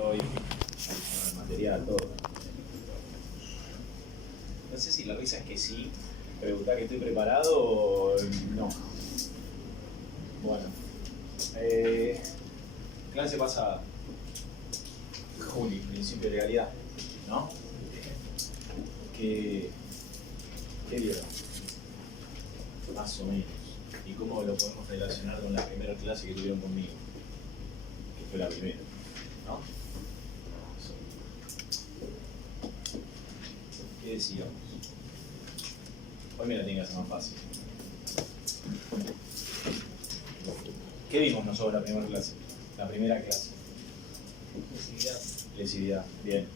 estoy, el material, todo. No sé si la risa es que sí, preguntar que estoy preparado o no. Bueno, clase pasada, Juli, principio de legalidad, ¿no? ¿Qué vieron? Más o menos. ¿Y cómo lo podemos relacionar con la primera clase que tuvieron conmigo? Que fue la primera, ¿no? ¿Qué decíamos? Hoy me la tiene que hacer más fácil. ¿Qué vimos nosotros la primera clase? La primera clase. Lesividad, bien.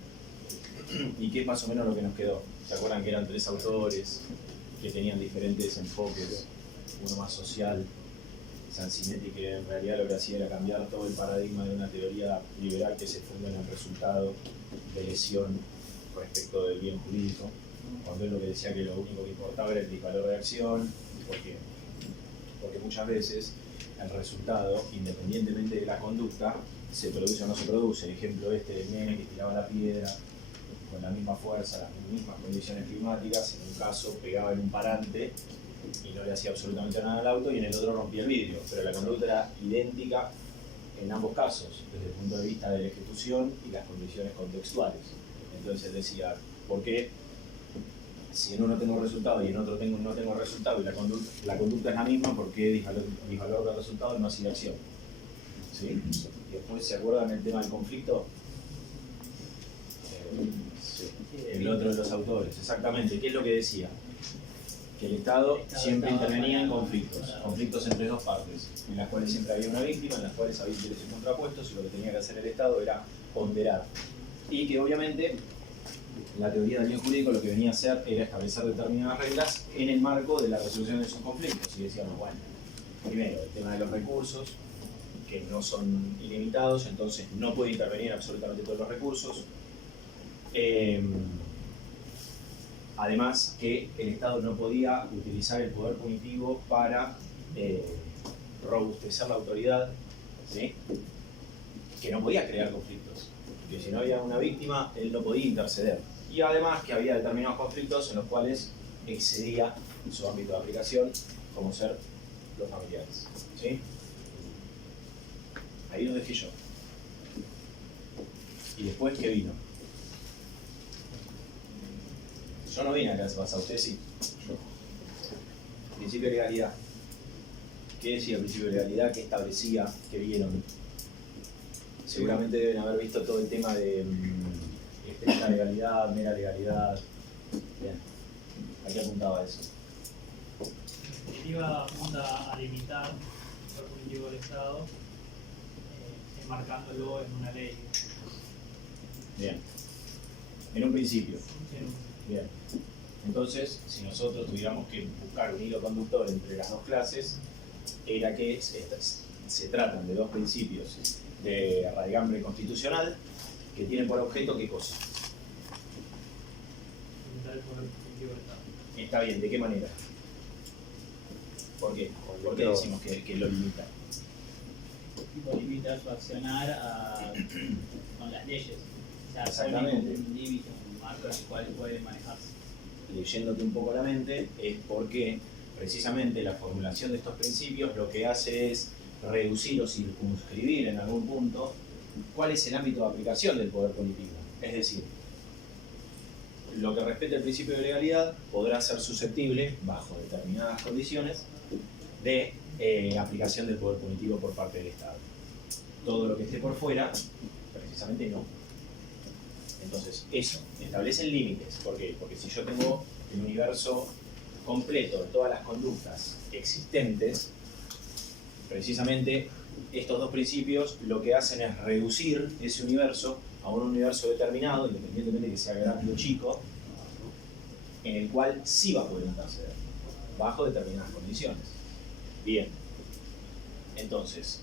¿Y qué es más o menos lo que nos quedó? ¿Se acuerdan que eran 3 autores que tenían diferentes enfoques? Uno más social, Sansinetti, que en realidad lo que hacía era cambiar todo el paradigma de una teoría liberal que se funda en el resultado de lesión respecto del bien jurídico, cuando él lo que decía que lo único que importaba era el disvalor de acción. ¿Por qué? Porque muchas veces el resultado, independientemente de la conducta, se produce o no se produce. El ejemplo del nene que tiraba la piedra con la misma fuerza, las mismas condiciones climáticas, en un caso pegaba en un parante y no le hacía absolutamente nada al auto, y en el otro rompía el vidrio, pero la conducta era idéntica en ambos casos, desde el punto de vista de la ejecución y las condiciones contextuales. Entonces él decía, ¿por qué si en uno tengo resultado y en otro no tengo resultado y la conducta es la misma, por qué disvalor del resultado no sigue acción? ¿Sí? Y después, ¿se acuerdan el tema del conflicto? Sí. El otro de los autores, exactamente. ¿Qué es lo que decía? Que el Estado siempre intervenía en conflictos entre dos partes, en las cuales siempre había una víctima, en las cuales había intereses contrapuestos, y lo que tenía que hacer el Estado era ponderar. Y que obviamente la teoría del bien jurídico lo que venía a hacer era establecer determinadas reglas en el marco de la resolución de esos conflictos. Y decíamos, bueno, primero, el tema de los recursos, que no son ilimitados, entonces no puede intervenir absolutamente todos los recursos. Además, que el Estado no podía utilizar el poder punitivo para robustecer la autoridad, ¿sí? Que no podía crear conflictos, que si no había una víctima, él no podía interceder. Y además que había determinados conflictos en los cuales excedía su ámbito de aplicación, como ser los familiares, ¿sí? Ahí lo dejé yo. ¿Y después qué vino? Yo no vine a clase pasada, usted sí. Principio de legalidad. ¿Qué decía el principio de legalidad? ¿Qué establecía? ¿Qué vieron? Seguramente deben haber visto todo el tema de estricta legalidad, mera legalidad. Bien. ¿A qué apuntaba eso? En definitiva, apunta a limitar el poder punitivo del Estado, enmarcándolo en una ley. Bien. En un principio. Bien. Entonces, si nosotros tuviéramos que buscar un hilo conductor entre las dos clases, era que se tratan de dos principios de raigambre constitucional que tienen por objeto ¿qué cosa? Limitar el poder punitivo del Estado. Está bien, ¿de qué manera? ¿Por qué? ¿Por qué decimos que lo limita? Tipo, limita su accionar con las leyes. O sea, Exactamente. pone un límite, un marco en el cual puede manejarse. Leyéndote un poco la mente, es porque precisamente la formulación de estos principios lo que hace es reducir o circunscribir en algún punto cuál es el ámbito de aplicación del poder punitivo. Es decir, lo que respecta al principio de legalidad podrá ser susceptible, bajo determinadas condiciones, de aplicación del poder punitivo por parte del Estado. Todo lo que esté por fuera, precisamente no. Entonces, eso, establecen límites. ¿Por qué? Porque si yo tengo el universo completo de todas las conductas existentes, precisamente estos dos principios lo que hacen es reducir ese universo a un universo determinado, independientemente de que sea grande o chico, en el cual sí va a poder interceder, bajo determinadas condiciones. Bien. Entonces,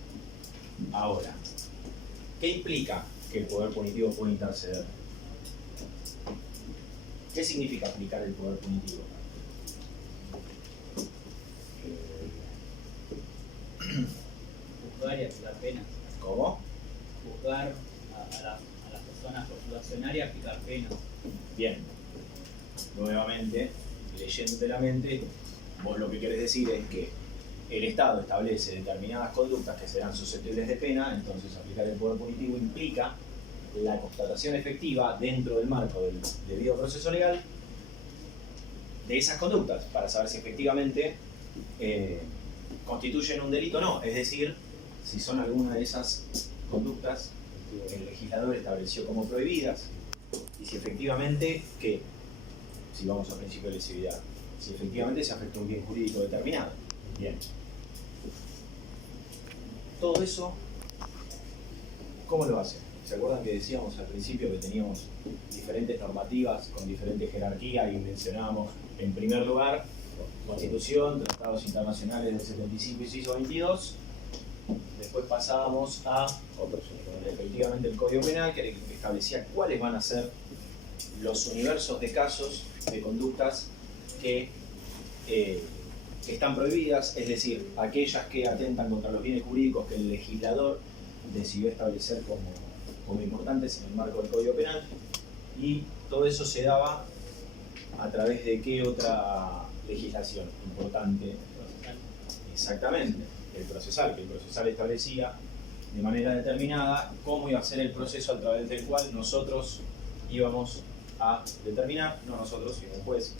ahora, ¿qué implica que el poder punitivo puede interceder? ¿Qué significa aplicar el poder punitivo? Juzgar y aplicar penas. ¿Cómo? Juzgar las personas por su accionar y aplicar penas. Bien. Nuevamente, leyéndote la mente, vos lo que querés decir es que el Estado establece determinadas conductas que serán susceptibles de pena, entonces aplicar el poder punitivo implica la constatación efectiva dentro del marco del debido proceso legal de esas conductas para saber si efectivamente constituyen un delito o no, es decir, si son alguna de esas conductas que el legislador estableció como prohibidas y si efectivamente, ¿qué? Si vamos al principio de lesividad, si efectivamente se afecta un bien jurídico determinado. Bien. Todo eso, ¿cómo lo hace? ¿Se acuerdan que decíamos al principio que teníamos diferentes normativas con diferente jerarquía y mencionábamos en primer lugar Constitución, tratados internacionales del 75 y inciso 22, después pasábamos a efectivamente el Código Penal que establecía cuáles van a ser los universos de casos de conductas que están prohibidas, es decir, aquellas que atentan contra los bienes jurídicos que el legislador decidió establecer como importantes en el marco del Código Penal, y todo eso se daba a través de qué otra legislación importante. Exactamente, el procesal, que el procesal establecía de manera determinada cómo iba a ser el proceso a través del cual nosotros íbamos a determinar, no nosotros, sino el juez,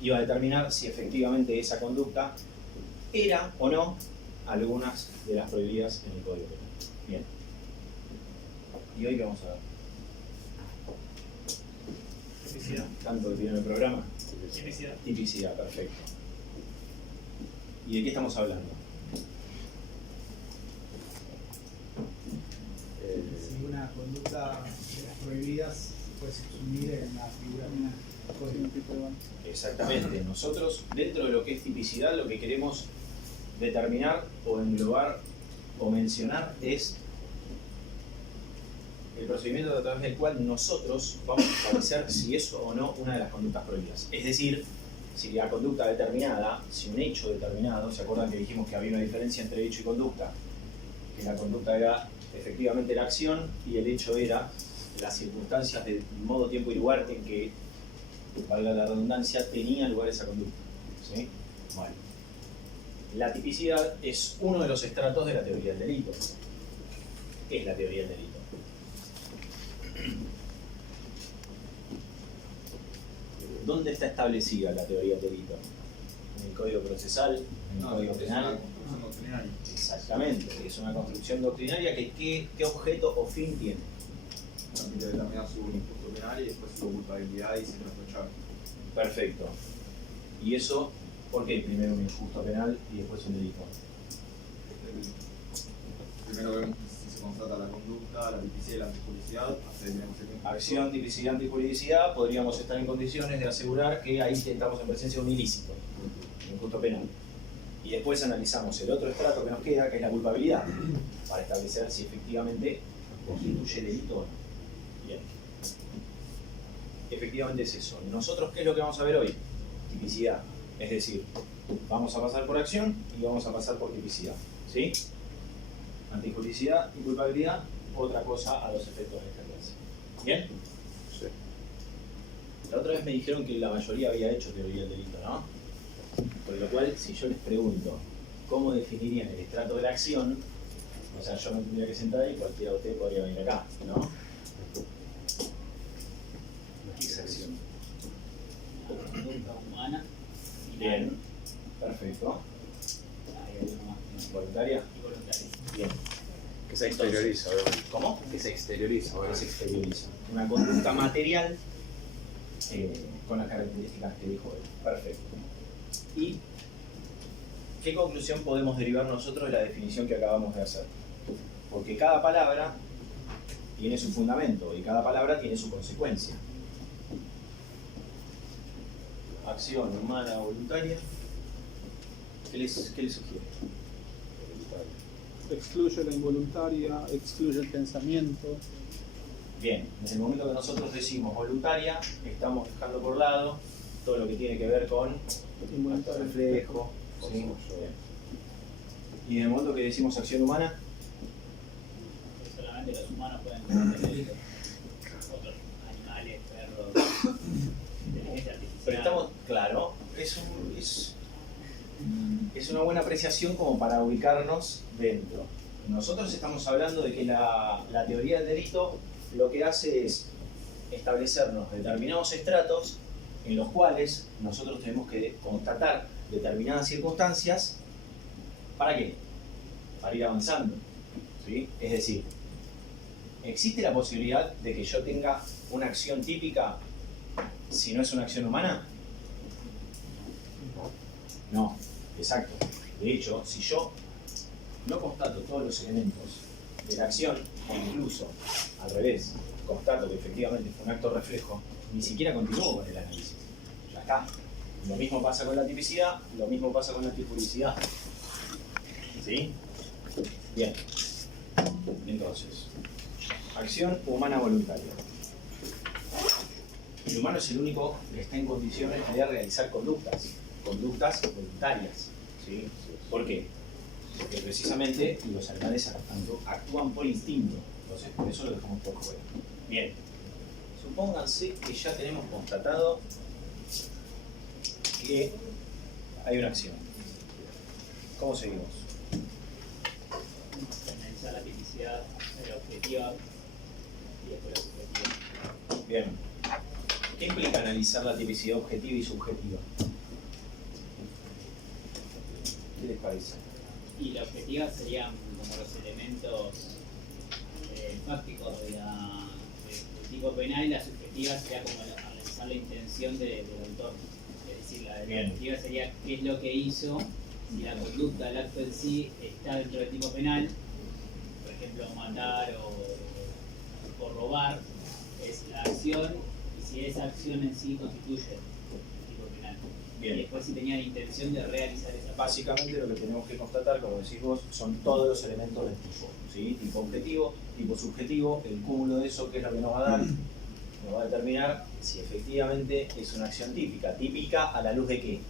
iba a determinar si efectivamente esa conducta era o no algunas de las prohibidas en el Código Penal. Bien. ¿Y hoy qué vamos a ver? Tipicidad. Tanto que viene el programa. Tipicidad. Tipicidad, perfecto. ¿Y de qué estamos hablando? Si una conducta de las prohibidas puede subsumir en la figura penal. Exactamente. Nosotros, dentro de lo que es tipicidad, lo que queremos determinar o englobar o mencionar es el procedimiento a través del cual nosotros vamos a establecer si es o no una de las conductas prohibidas. Es decir, si la conducta determinada, si un hecho determinado, ¿se acuerdan que dijimos que había una diferencia entre hecho y conducta? Que la conducta era efectivamente la acción y el hecho era las circunstancias de modo, tiempo y lugar en que, valga la redundancia, tenía lugar esa conducta. ¿Sí? Bueno. La tipicidad es uno de los estratos de la teoría del delito. ¿Qué es la teoría del delito? ¿Dónde está establecida la teoría del delito? ¿En el Código Procesal? ¿En el Código Penal? Exactamente, es una construcción doctrinaria que ¿qué objeto o fin tiene? También determina su injusto penal y después su culpabilidad y sin reprochar. Perfecto. ¿Y eso por qué? Primero un injusto penal y después un delito. Primero vemos si se constata la conducta, la tipicidad y la antijuricidad. Hasta ahí tenemos el tiempo. Acción, tipicidad, antijuridicidad, podríamos estar en condiciones de asegurar que ahí estamos en presencia de un ilícito, un injusto penal. Y después analizamos el otro estrato que nos queda, que es la culpabilidad, para establecer si efectivamente constituye delito o no. Bien. Efectivamente es eso. Nosotros, ¿qué es lo que vamos a ver hoy? Tipicidad. Es decir, vamos a pasar por acción y vamos a pasar por tipicidad. ¿Sí? Antijuricidad y culpabilidad, otra cosa a los efectos de esta clase. ¿Bien? Sí. La otra vez me dijeron que la mayoría había hecho teoría del delito, ¿no? Por lo cual, si yo les pregunto cómo definirían el estrato de la acción, o sea, yo me tendría que sentar ahí y cualquiera de ustedes podría venir acá, ¿no? ¿Qué es acción? Conducta humana. Bien, perfecto. Hay algo más ¿Voluntaria? y voluntaria. Bien. Que se exterioriza, obviamente. ¿Cómo? Que se exterioriza, Se obviamente. exterioriza. Una conducta material con las características que dijo él. Perfecto. ¿Y qué conclusión podemos derivar nosotros de la definición que acabamos de hacer? Porque cada palabra tiene su fundamento y cada palabra tiene su consecuencia. Acción humana voluntaria. ¿Qué les sugiere? Excluye la involuntaria, excluye el pensamiento. Bien, en el momento que nosotros decimos voluntaria, estamos dejando por lado todo lo que tiene que ver con acto reflejo. ¿Sí? Bien. Y en el momento que decimos acción humana, Solamente solamente los humanos pueden cometer delitos. Otros animales, perros, inteligencia artificial. Pero estamos, claro, es una buena apreciación como para ubicarnos dentro. Nosotros estamos hablando de que la teoría del delito lo que hace es establecernos determinados estratos en los cuales nosotros tenemos que constatar determinadas circunstancias. ¿Para qué? Para ir avanzando, ¿sí? Es decir, ¿existe la posibilidad de que yo tenga una acción típica si no es una acción humana? No, exacto. De hecho, si yo no constato todos los elementos de la acción, o incluso al revés, constato que efectivamente fue un acto reflejo, ni siquiera continúo con el análisis. Ya está. Lo mismo pasa con la tipicidad, lo mismo pasa con la tipicidad. ¿Sí? Bien. Entonces, acción humana voluntaria. El humano es el único que está en condiciones de realizar conductas voluntarias. ¿Sí? ¿Por qué? Porque precisamente los animales actúan por instinto. Entonces, por eso lo dejamos por fuera. Bien. Supónganse que ya tenemos constatado que hay una acción. ¿Cómo seguimos? Analizar la tipicidad, la objetiva y después la subjetiva. Bien. ¿Qué implica analizar la tipicidad objetiva y subjetiva? ¿Qué les parece? Y la objetiva serían como los elementos fácticos del tipo penal, y la subjetiva sería como analizar la intención del autor. Es decir, la objetiva sería qué es lo que hizo, si la conducta, el acto en sí está dentro del tipo penal, por ejemplo matar o robar, es la acción, y si esa acción en sí constituye el tipo penal. Bien. Y después si tenía la intención de realizar esa acción. Básicamente lo que tenemos que constatar, como decís vos, son todos los elementos del tipo. ¿Sí? Tipo objetivo, tipo subjetivo, el cúmulo de eso, que es lo que nos va a dar, nos va a determinar si efectivamente es una acción típica. ¿Típica a la luz de qué?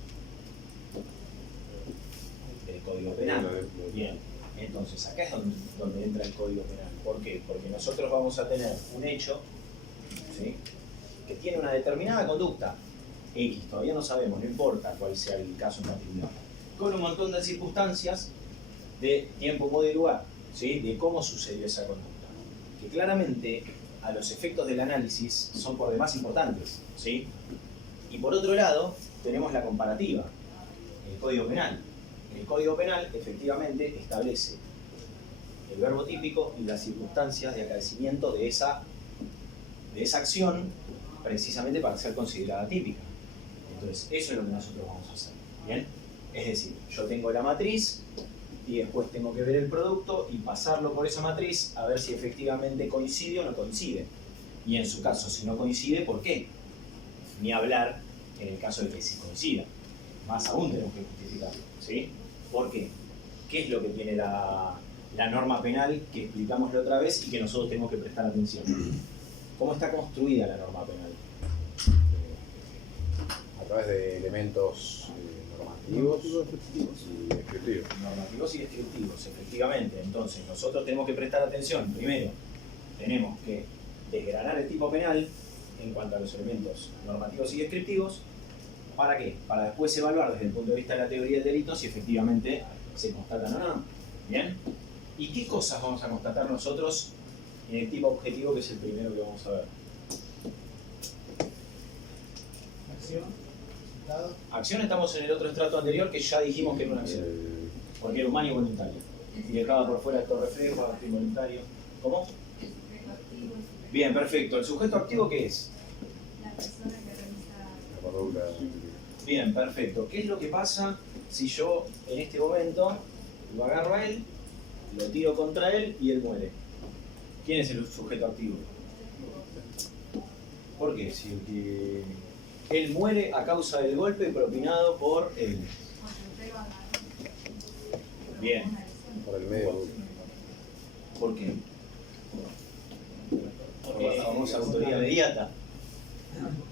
Del Código Penal. Bien. Entonces, acá es donde entra el Código Penal. ¿Por qué? Porque nosotros vamos a tener un hecho, ¿sí?, que tiene una determinada conducta. X, todavía no sabemos, no importa cuál sea el caso en particular, con un montón de circunstancias de tiempo, modo y lugar, ¿sí?, de cómo sucedió esa conducta, que claramente a los efectos del análisis son por demás importantes, ¿sí? Y por otro lado, tenemos la comparativa, el Código Penal. El Código Penal efectivamente establece el verbo típico y las circunstancias de acaecimiento de esa acción precisamente para ser considerada típica. Entonces, eso es lo que nosotros vamos a hacer. ¿Bien? Es decir, yo tengo la matriz y después tengo que ver el producto y pasarlo por esa matriz a ver si efectivamente coincide o no coincide. Y en su caso, si no coincide, ¿por qué? Ni hablar en el caso de que sí coincida. Más aún tenemos que justificarlo. ¿Sí? ¿Por qué? ¿Qué es lo que tiene la norma penal que explicamos la otra vez y que nosotros tenemos que prestar atención? ¿Cómo está construida la norma penal? A través de elementos normativos y descriptivos. Normativos y descriptivos, efectivamente. Entonces, nosotros tenemos que prestar atención. Primero, tenemos que desgranar el tipo penal en cuanto a los elementos normativos y descriptivos. ¿Para qué? Para después evaluar desde el punto de vista de la teoría del delito si efectivamente se constatan o no. ¿Bien? ¿Y qué cosas vamos a constatar nosotros en el tipo objetivo, que es el primero que vamos a ver? Acción, resultado. Acción, estamos en el otro estrato anterior que ya dijimos que era una acción. Porque era humano y voluntario. Y dejaba por fuera estos reflejos, acto involuntario. ¿Cómo? Bien, perfecto. ¿El sujeto activo qué es? La persona que realiza. La conducta. Bien, perfecto. ¿Qué es lo que pasa si yo en este momento lo agarro a él, lo tiro contra él y él muere? ¿Quién es el sujeto activo? ¿Por qué? Si él muere a causa del golpe propinado por él. Bien. Por el medio. ¿Por qué? Por la famosa autoría inmediata.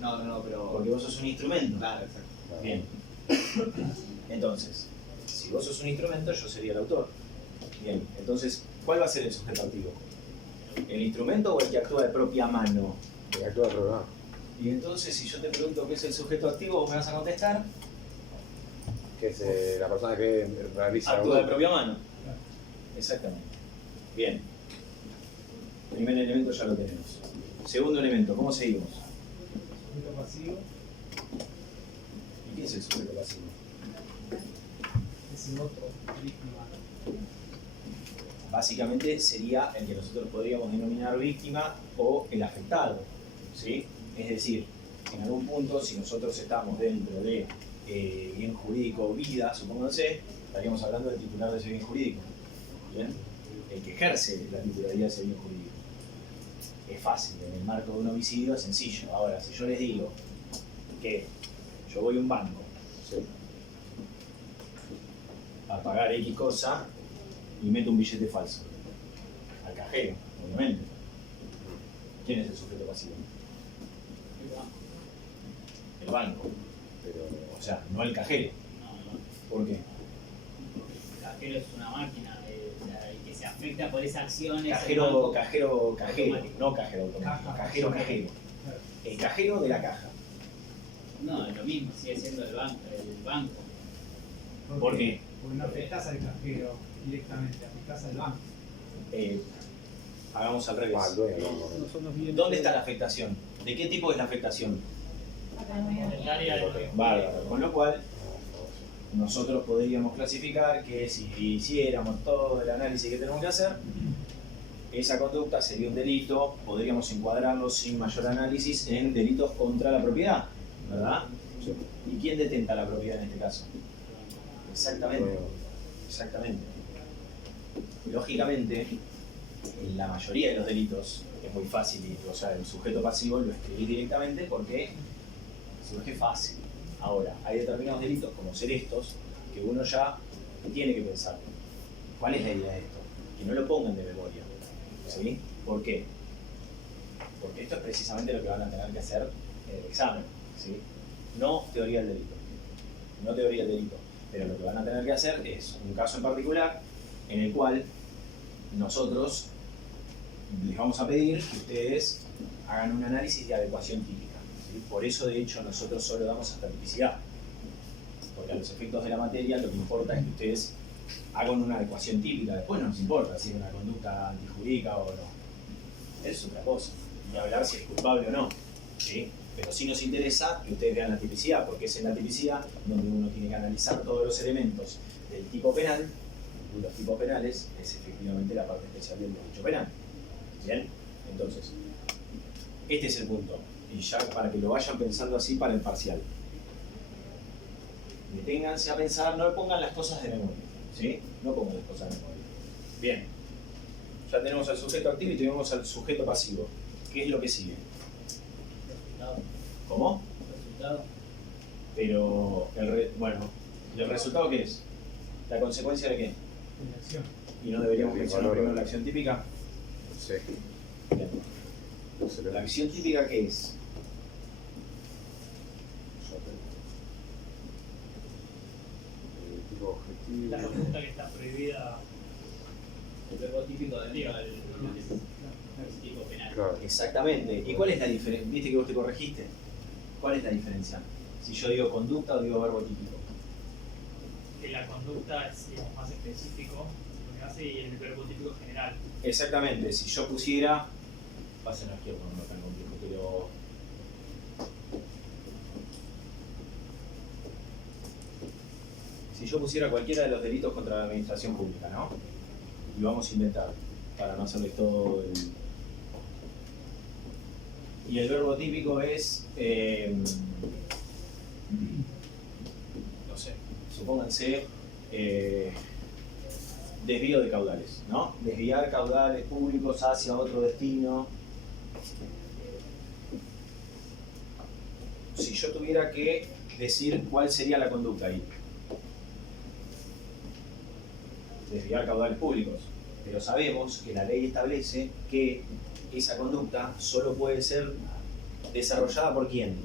No, pero. Porque vos sos un instrumento. Claro, exacto. Bien. Entonces, si vos sos un instrumento, yo sería el autor. Bien. Entonces, ¿cuál va a ser el sujeto activo? ¿El instrumento o el que actúa de propia mano? El que actúa de programa. Y entonces, si yo te pregunto qué es el sujeto activo, vos me vas a contestar. Que es la persona que realiza la Actúa de conducta. propia mano. Exactamente. Bien. Primer elemento ya lo tenemos. Segundo elemento, ¿cómo seguimos? Sujeto pasivo ¿Y qué es el sujeto pasivo? es el otro, víctima. Básicamente sería el que nosotros podríamos denominar víctima o el afectado, ¿sí? Es decir, en algún punto, si nosotros estamos dentro de bien jurídico o vida, supónganse, estaríamos hablando del titular de ese bien jurídico, ¿bien? El que ejerce la titularidad de ese bien jurídico. Es fácil, en el marco de un homicidio es sencillo. Ahora, si yo les digo que yo voy a un banco, Sí. a pagar X cosa y meto un billete falso al cajero, obviamente. ¿Quién es el sujeto pasivo? El banco. Pero O sea, no el cajero. ¿Por qué? El cajero es una máquina, o sea, el que se afecta por esa acción es el Cajero, banco. cajero, Automático. no cajero automático, Caja. cajero, cajero. El cajero de la caja. No, es lo mismo, sigue siendo el banco. ¿Por qué? Porque no afectas al cajero directamente, afectas al banco. Hagamos al revés. el dueño No son los bienes. ¿Dónde está la afectación? ¿De qué tipo es la afectación? En el área de Bárbaro. Con lo cual, nosotros podríamos clasificar que si hiciéramos todo el análisis que tenemos que hacer, esa conducta sería un delito, podríamos encuadrarlo sin mayor análisis en delitos contra la propiedad, ¿verdad? ¿Y quién detenta la propiedad en este caso? Exactamente, exactamente. Lógicamente, en la mayoría de los delitos es muy fácil, o sea, el sujeto pasivo lo escribís directamente porque surge fácil. Ahora, hay determinados delitos, como ser estos, que uno ya tiene que pensar. ¿Cuál es la idea de esto? Que no lo pongan de memoria. ¿Sí? ¿Por qué? Porque esto es precisamente lo que van a tener que hacer en el examen. ¿Sí? No teoría del delito. No teoría del delito. Pero lo que van a tener que hacer es un caso en particular en el cual nosotros les vamos a pedir que ustedes hagan un análisis de adecuación típica. ¿Sí? Por eso, de hecho, nosotros solo damos hasta tipicidad. Porque a los efectos de la materia lo que importa es que ustedes hagan una adecuación típica. Después no nos importa si es una conducta antijurídica o no. Es otra cosa. Ni hablar si es culpable o no. ¿Sí? Pero sí nos interesa que ustedes vean la tipicidad, porque es en la tipicidad donde uno tiene que analizar todos los elementos del tipo penal. Y los tipos penales es efectivamente la parte especial del derecho penal. ¿Bien? Entonces, este es el punto. Y ya para que lo vayan pensando así para el parcial. Deténganse a pensar, no pongan las cosas de memoria. ¿Sí? No pongan las cosas de memoria. Bien. Ya tenemos al sujeto activo y tenemos al sujeto pasivo. ¿Qué es lo que sigue? Resultado. ¿Cómo? Resultado. Pero, bueno, ¿el resultado qué es? ¿La consecuencia de qué? de acción. ¿Y no deberíamos El mencionar valor. primero la acción típica? sí. Bien. ¿La acción típica qué es? El tipo objetivo. la conducta que está prohibida. El verbo típico del Digo, tipo penal. Claro. Exactamente. ¿Y cuál es la diferencia? ¿Viste que vos te corregiste? ¿Cuál es la diferencia? Si yo digo conducta o digo verbo típico. que la conducta es digamos, más específico, lo que hace, y el verbo típico general. Exactamente. Si yo pusiera... Pasen aquí a ponerlo tan complejo, pero... Si yo pusiera cualquiera de los delitos contra la administración pública, ¿no? Y vamos a inventar, para no hacerles todo el... Y el verbo típico es... no sé, supónganse... desvío de caudales, ¿no? Desviar caudales públicos hacia otro destino. Si yo tuviera que decir cuál sería la conducta ahí. Desviar caudales públicos. Pero sabemos que la ley establece que esa conducta solo puede ser desarrollada por quién.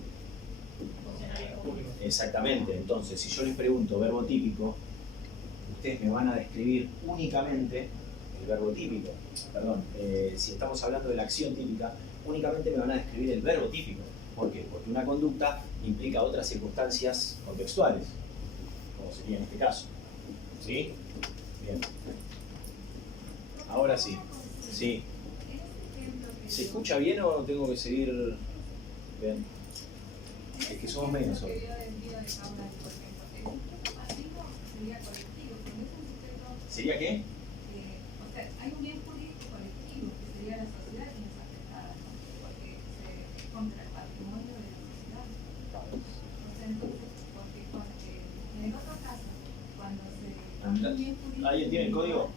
Funcionarios públicos. Exactamente. Entonces, si yo les pregunto verbo típico, ustedes me van a describir únicamente el verbo típico, perdón, si estamos hablando de la acción típica, únicamente me van a describir el verbo típico. ¿Por qué? Porque una conducta implica otras circunstancias contextuales, como sería en este caso. ¿Sí? Bien. Ahora sí. Sí. ¿Se escucha bien o tengo que seguir? Bien. Es que somos menos hoy. ¿Sería qué? O sea, hay un bien jurídico colectivo que sería la sociedad que nos afectada, ¿no? Porque es contra el patrimonio de la sociedad. O sea, entonces, porque en el otro caso, cuando se hay un bien jurídico, ¿Alguien tiene el código?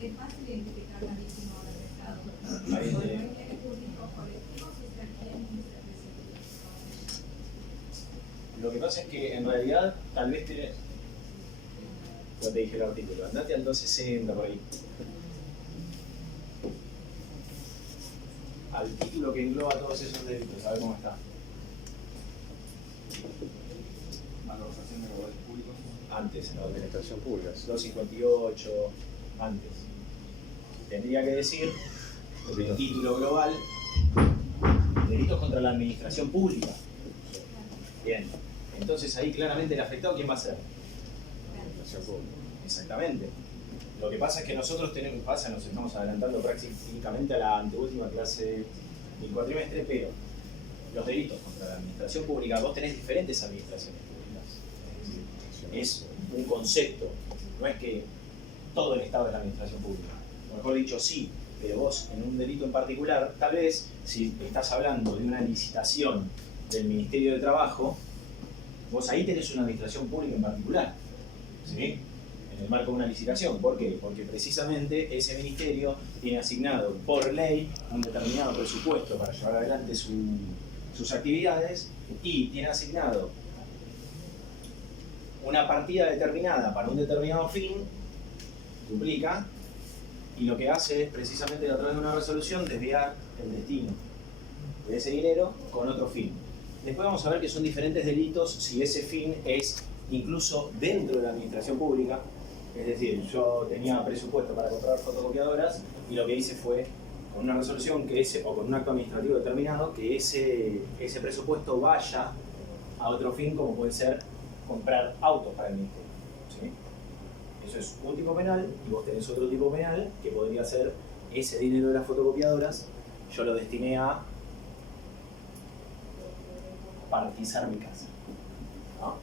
es fácil identificar la víctima o el afectado. Ahí Cuando tiene. hay bienes jurídicos colectivos, es a quien se presenta. Lo que pasa es que en realidad tal vez tenés. No te dije el artículo, andate al 260 por ahí. Al título que engloba todos esos delitos, a ver cómo está. Malversación de caudales públicos. Antes, en la Administración pública. 258, antes. Tendría que decir, el título global, delitos contra la administración pública. Bien, entonces ahí claramente el afectado, ¿quién va a ser? Administración pública. Exactamente. Lo que pasa es que nosotros nos estamos adelantando prácticamente a la anteúltima clase del cuatrimestre, pero los delitos contra la administración pública, vos tenés diferentes administraciones públicas. Es un concepto, no es que todo el Estado es la administración pública. O mejor dicho, sí, pero vos en un delito en particular, tal vez si estás hablando de una licitación del Ministerio de Trabajo, vos ahí tenés una administración pública en particular, ¿sí? En el marco de una licitación. ¿Por qué? Porque precisamente ese ministerio tiene asignado por ley un determinado presupuesto para llevar adelante sus actividades y tiene asignado una partida determinada para un determinado fin, duplica, y lo que hace es precisamente a través de una resolución desviar el destino de ese dinero con otro fin. Después vamos a ver que son diferentes delitos si ese fin es incluso dentro de la administración pública. Es decir, yo tenía presupuesto para comprar fotocopiadoras y lo que hice fue, con una resolución o con un acto administrativo determinado, que ese presupuesto vaya a otro fin, como puede ser comprar autos para el ministerio. ¿Sí? Eso es un tipo penal, y vos tenés otro tipo penal, que podría ser ese dinero de las fotocopiadoras, yo lo destiné a partizar mi casa. ¿No?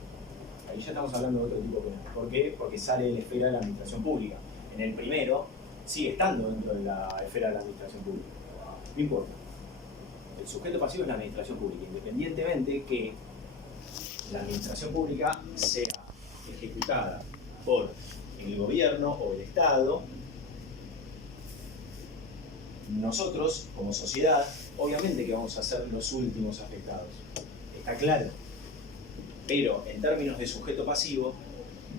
Ahí ya estamos hablando de otro tipo penal. ¿Por qué? Porque sale de la esfera de la administración pública. En el primero, sigue estando dentro de la esfera de la administración pública. No importa. El sujeto pasivo es la administración pública, independientemente que la administración pública sea ejecutada por el gobierno o el Estado. Nosotros, como sociedad, obviamente que vamos a ser los últimos afectados. Está claro. Pero en términos de sujeto pasivo,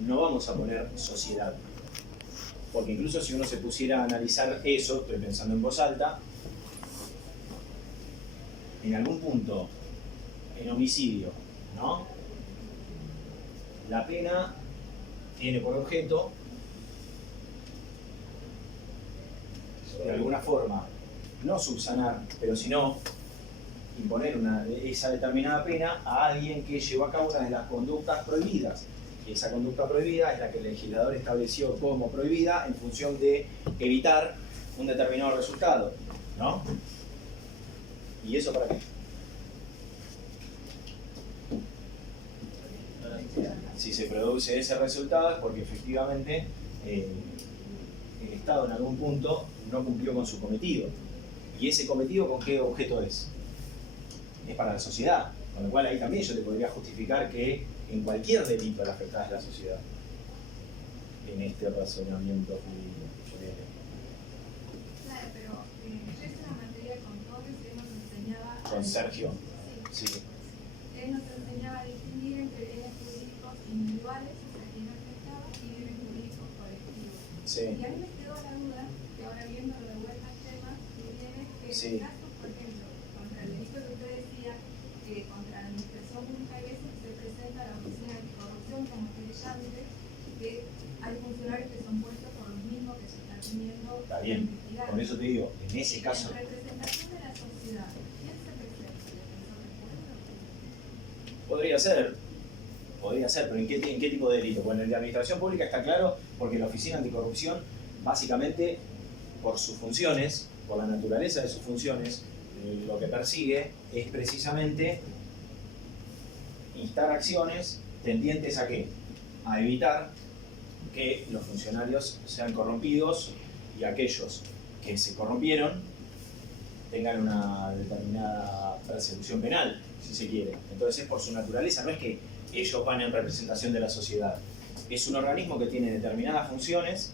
no vamos a poner sociedad. Porque incluso si uno se pusiera a analizar eso, estoy pensando en voz alta, en algún punto, en homicidio, ¿no? La pena tiene por objeto, de alguna forma, no subsanar, pero sino imponer esa determinada pena a alguien que llevó a cabo una de las conductas prohibidas. Y esa conducta prohibida es la que el legislador estableció como prohibida en función de evitar un determinado resultado, ¿no? ¿Y eso para qué? Si se produce ese resultado es porque efectivamente el Estado en algún punto no cumplió con su cometido. ¿Y ese cometido con qué objeto es? Es para la sociedad. Con lo cual ahí también yo te podría justificar que en cualquier delito la afectada es la sociedad. En este razonamiento jurídico. Claro, pero yo hice una materia con Torres y él nos enseñaba... Con Sergio. Sí. Sí. Él nos enseñaba a distinguir entre bienes jurídicos individuales, o sea, quien afectaba, y bienes jurídicos colectivos. Sí. Y a mí me quedó la duda, que ahora viéndolo de vuelta al tema, que viene que Sí. en casos, por ejemplo, contra el delito que usted decía, contra la administración pública, hay veces que se presenta la oficina anticorrupción como querellante, que hay funcionarios que son puestos por los mismos que se están teniendo. En ese caso, En representación de la sociedad, ¿quién se representa? ¿El defensor del pueblo? podría ser, pero ¿en qué tipo de delito? Bueno, el de administración pública está claro, porque la Oficina Anticorrupción, básicamente, por sus funciones, por la naturaleza de sus funciones, lo que persigue es precisamente instar acciones tendientes ¿a qué? A evitar que los funcionarios sean corrompidos y aquellos que se corrompieron tengan una determinada persecución penal, si se quiere. Entonces es por su naturaleza, no es que ellos van en representación de la sociedad. Es un organismo que tiene determinadas funciones,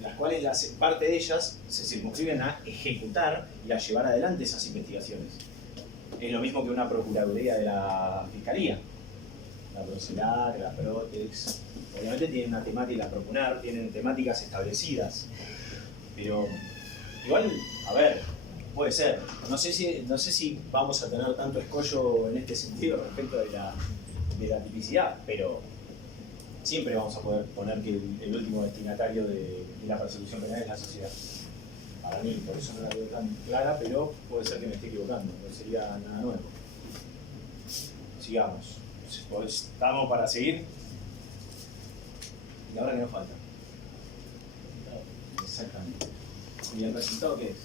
las cuales parte de ellas se circunscriben a ejecutar y a llevar adelante esas investigaciones. Es lo mismo que una procuraduría de la Fiscalía. La Procelac, la Protex, obviamente tienen una temática, la Procunar, tienen temáticas establecidas. Pero igual, a ver, puede ser. No sé si vamos a tener tanto escollo en este sentido respecto de la tipicidad, pero siempre vamos a poder poner que el último destinatario de la persecución penal es la sociedad. Para mí, por eso no la veo tan clara, pero puede ser que me esté equivocando, no sería nada nuevo. Sigamos. ¿Estamos para seguir? ¿Y ahora qué nos falta? Exactamente. ¿Y el resultado qué es?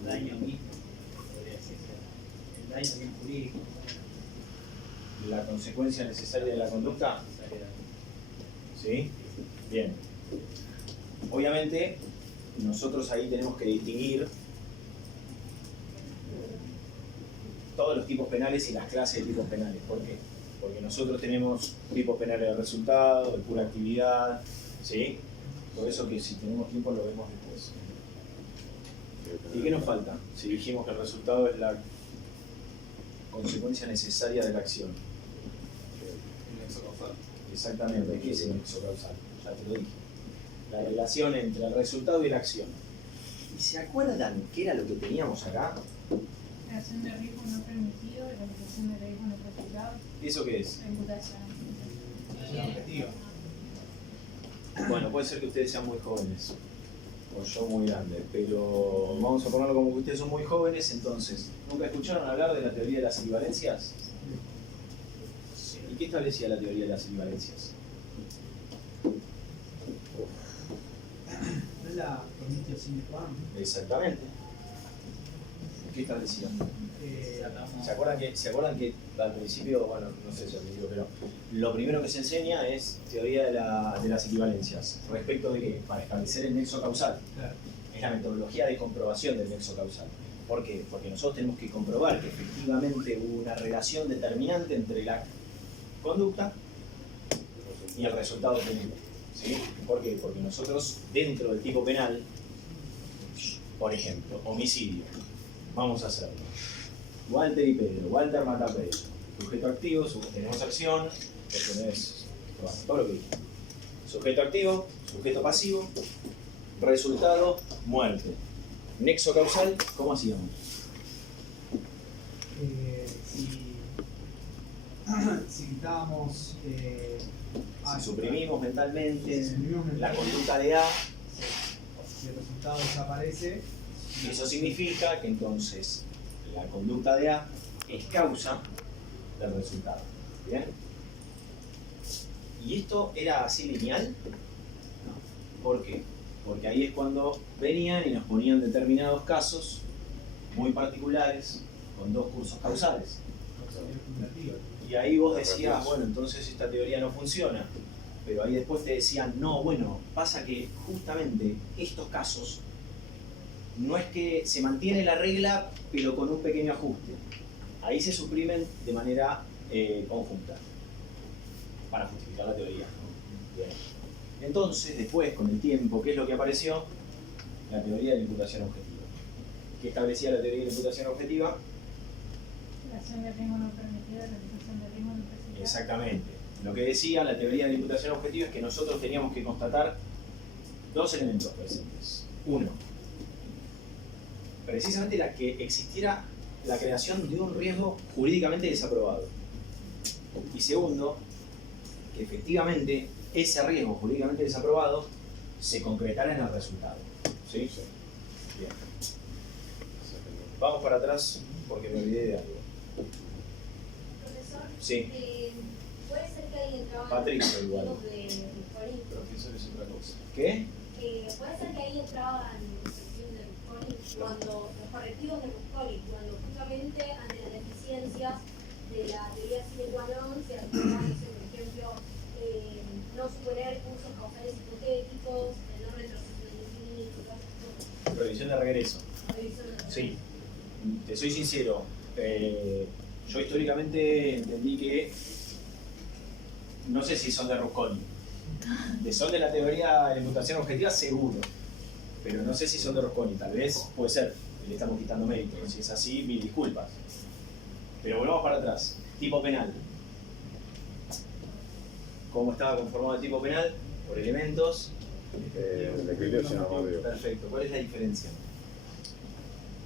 El daño mismo, podría decirse. El daño bien jurídico. ¿La consecuencia necesaria de la conducta? ¿Sí? Bien. Obviamente, nosotros ahí tenemos que distinguir todos los tipos penales y las clases de tipos penales. ¿Por qué? Porque nosotros tenemos tipos penales de resultado, de pura actividad, ¿sí? Por eso que si tenemos tiempo lo vemos después. ¿Y qué nos falta? Si dijimos que el resultado es la consecuencia necesaria de la acción. El nexo causal. Exactamente, ¿qué es el nexo causal? Ya te lo dije. La relación entre el resultado y la acción. ¿Y se acuerdan qué era lo que teníamos acá? Creación de riesgo no permitido, realización de riesgo no practicado, ¿Eso qué es? imputación. Acción objetiva. Bueno, puede ser que ustedes sean muy jóvenes, o yo muy grande, pero vamos a ponerlo como que ustedes son muy jóvenes, entonces, ¿nunca escucharon hablar de la teoría de las equivalencias? ¿Y qué establecía la teoría de las equivalencias? ¿No es la condición sine qua non? Exactamente. ¿Qué establecía? Eh, ¿Se acuerdan que al principio, bueno, no sé si al principio, pero lo primero que se enseña es teoría de las equivalencias? ¿Respecto de qué? Para establecer el nexo causal. Claro. Es la metodología de comprobación del nexo causal. ¿Por qué? Porque nosotros tenemos que comprobar que efectivamente hubo una relación determinante entre la conducta y el resultado obtenido. ¿Sí? ¿Por qué? Porque nosotros, dentro del tipo penal, por ejemplo, homicidio, vamos a hacerlo. Walter y Pedro. Walter mata a Pedro. Sujeto activo, tenemos acción, tenés todo lo que dije. Sujeto activo, sujeto pasivo, resultado, muerte. Nexo causal, ¿cómo hacíamos? Si quitábamos Si suprimimos mentalmente suprimimos la mentalmente. conducta de A, si el resultado desaparece, eso significa que entonces la conducta de A es causa del resultado. ¿Bien? ¿Y esto era así lineal? No. ¿Por qué? Porque ahí es cuando venían y nos ponían determinados casos muy particulares con dos cursos causales. sería cumulativa. Y ahí vos decías, bueno, entonces esta teoría no funciona. Pero ahí después te decían, no, bueno, pasa que justamente estos casos no es que se mantiene la regla, pero con un pequeño ajuste. Ahí se suprimen de manera conjunta, para justificar la teoría. Bien. Entonces, después, con el tiempo, ¿qué es lo que apareció? La teoría de la imputación objetiva. ¿Qué establecía la teoría de la imputación objetiva? Creación de riesgo no permitido, realización de riesgo no practicado. Exactamente. Lo que decía la teoría de la imputación objetiva es que nosotros teníamos que constatar dos elementos presentes. Uno, precisamente la que existiera la creación de un riesgo jurídicamente desaprobado. Y segundo, que efectivamente ese riesgo jurídicamente desaprobado se concretara en el resultado. ¿Sí? Sí. Bien. Vamos para atrás porque me olvidé de algo. Profesor, Sí. puede ser que alguien trabaje Patricio, en igual. los reactivos de Rusconi. Profesor es otra cosa. ¿Qué? Puede ser que alguien trabaje en los reactivos de Rusconi cuando los correctivos de Rusconi, cuando justamente ante las deficiencias de la teoría sine qua non se aplican, por ejemplo, no suponer usos causales hipotéticos, el no retroceder en el infinito, todas esas cosas. Revisión de regreso. Revisión de- Sí. Te soy sincero. Yo históricamente entendí que no sé si son de Rusconi. Son de la teoría de la imputación objetiva, seguro. Pero no sé si son de Rusconi. Tal vez puede ser. Le estamos quitando mérito. Si es así, mil disculpas. Pero volvamos para atrás. Tipo penal. ¿Cómo estaba conformado el tipo penal? Por elementos. Descriptivos y normativos. Perfecto. ¿Cuál es la diferencia?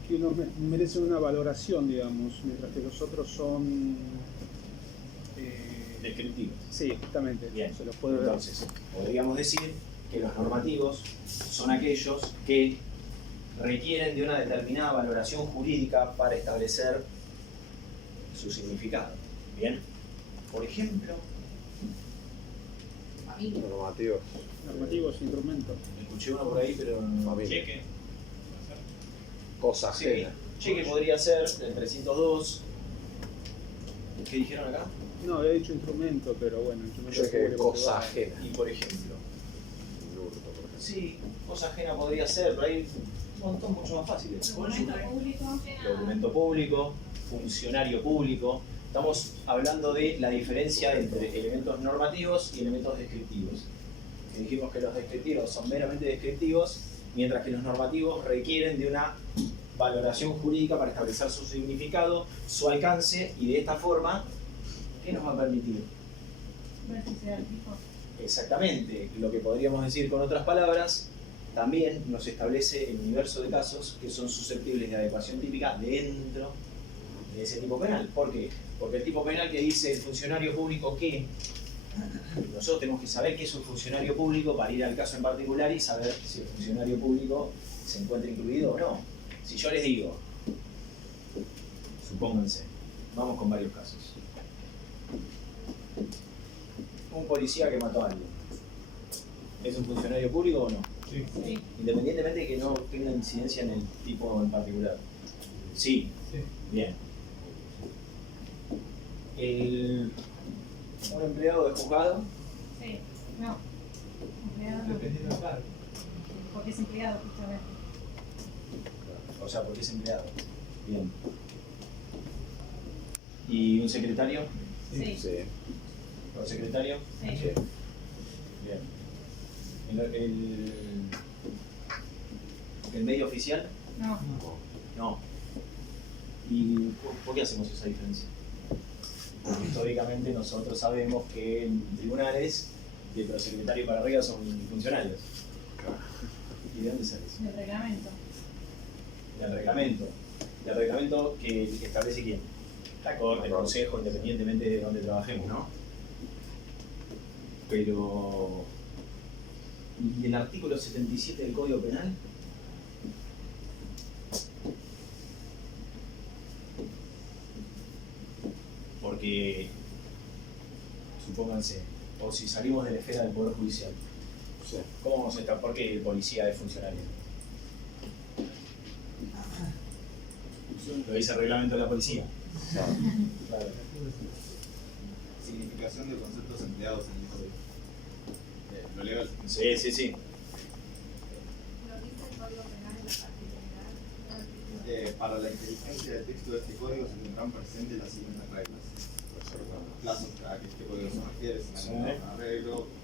Que unos merecen una valoración, digamos, mientras que los otros son... Descriptivos. sí, justamente. Bien. Se los puede ver. Entonces, podríamos decir que los normativos son aquellos que requieren de una determinada valoración jurídica para establecer su significado. Bien. Por ejemplo, Normativos. Normativos, instrumentos. escuché uno por ahí, pero no. Familia. Cheque. Cosa Sí, ajena. cheque podría ser el 302. ¿Qué dijeron acá? No, había dicho instrumento, pero bueno, instrumento Cheque público cosa privado. ajena. Y por ejemplo, Un hurto, por ejemplo. sí, cosa ajena podría ser, pero hay un montón mucho más fáciles. Documento público. Documento público, funcionario público. Estamos hablando de la diferencia entre elementos normativos y elementos descriptivos. Que dijimos que los descriptivos son meramente descriptivos, mientras que los normativos requieren de una valoración jurídica para establecer su significado, su alcance, y de esta forma, ¿qué nos va a permitir? Vértice del tipo. Exactamente, lo que podríamos decir con otras palabras, también nos establece el universo de casos que son susceptibles de adecuación típica dentro de ese tipo penal. ¿Por qué? Porque el tipo penal que dice el funcionario público que, nosotros tenemos que saber qué es un funcionario público para ir al caso en particular y saber si el funcionario público se encuentra incluido o no. Si yo les digo, supónganse, vamos con varios casos. Un policía que mató a alguien, ¿es un funcionario público o no? Sí. Sí. Independientemente de que no tenga incidencia en el tipo en particular. Sí, Sí. bien. Un empleado de juzgado, Sí. No. Empleado no. Dependiendo del cargo. Porque es empleado justamente. o sea, porque es empleado. Bien. ¿Y un secretario? Sí. Sí. ¿Un secretario? Sí. Sí. Bien. ¿El medio oficial? No. No. ¿Y por qué hacemos esa diferencia? Porque históricamente nosotros sabemos que en tribunales, de prosecretario para arriba son funcionarios. ¿Y de dónde sale eso? Del reglamento. Del reglamento. Del reglamento que establece quién. La Corte, el Consejo, independientemente de dónde trabajemos, ¿no? Pero... ¿y el artículo 77 del Código Penal? Porque, supónganse, o si salimos de la esfera del Poder Judicial, Sí. ¿cómo vamos a estar? ¿Por qué el policía es funcionario? Lo dice el reglamento de la policía. Claro. Significación de conceptos empleados en el código. Lo legal. Sí, sí, sí. Lo dice el Código Penal en la parte general. Para la inteligencia del texto de este código se tendrán presentes las siguientes reglas. Plazos a que este código se refiere, se un arreglo.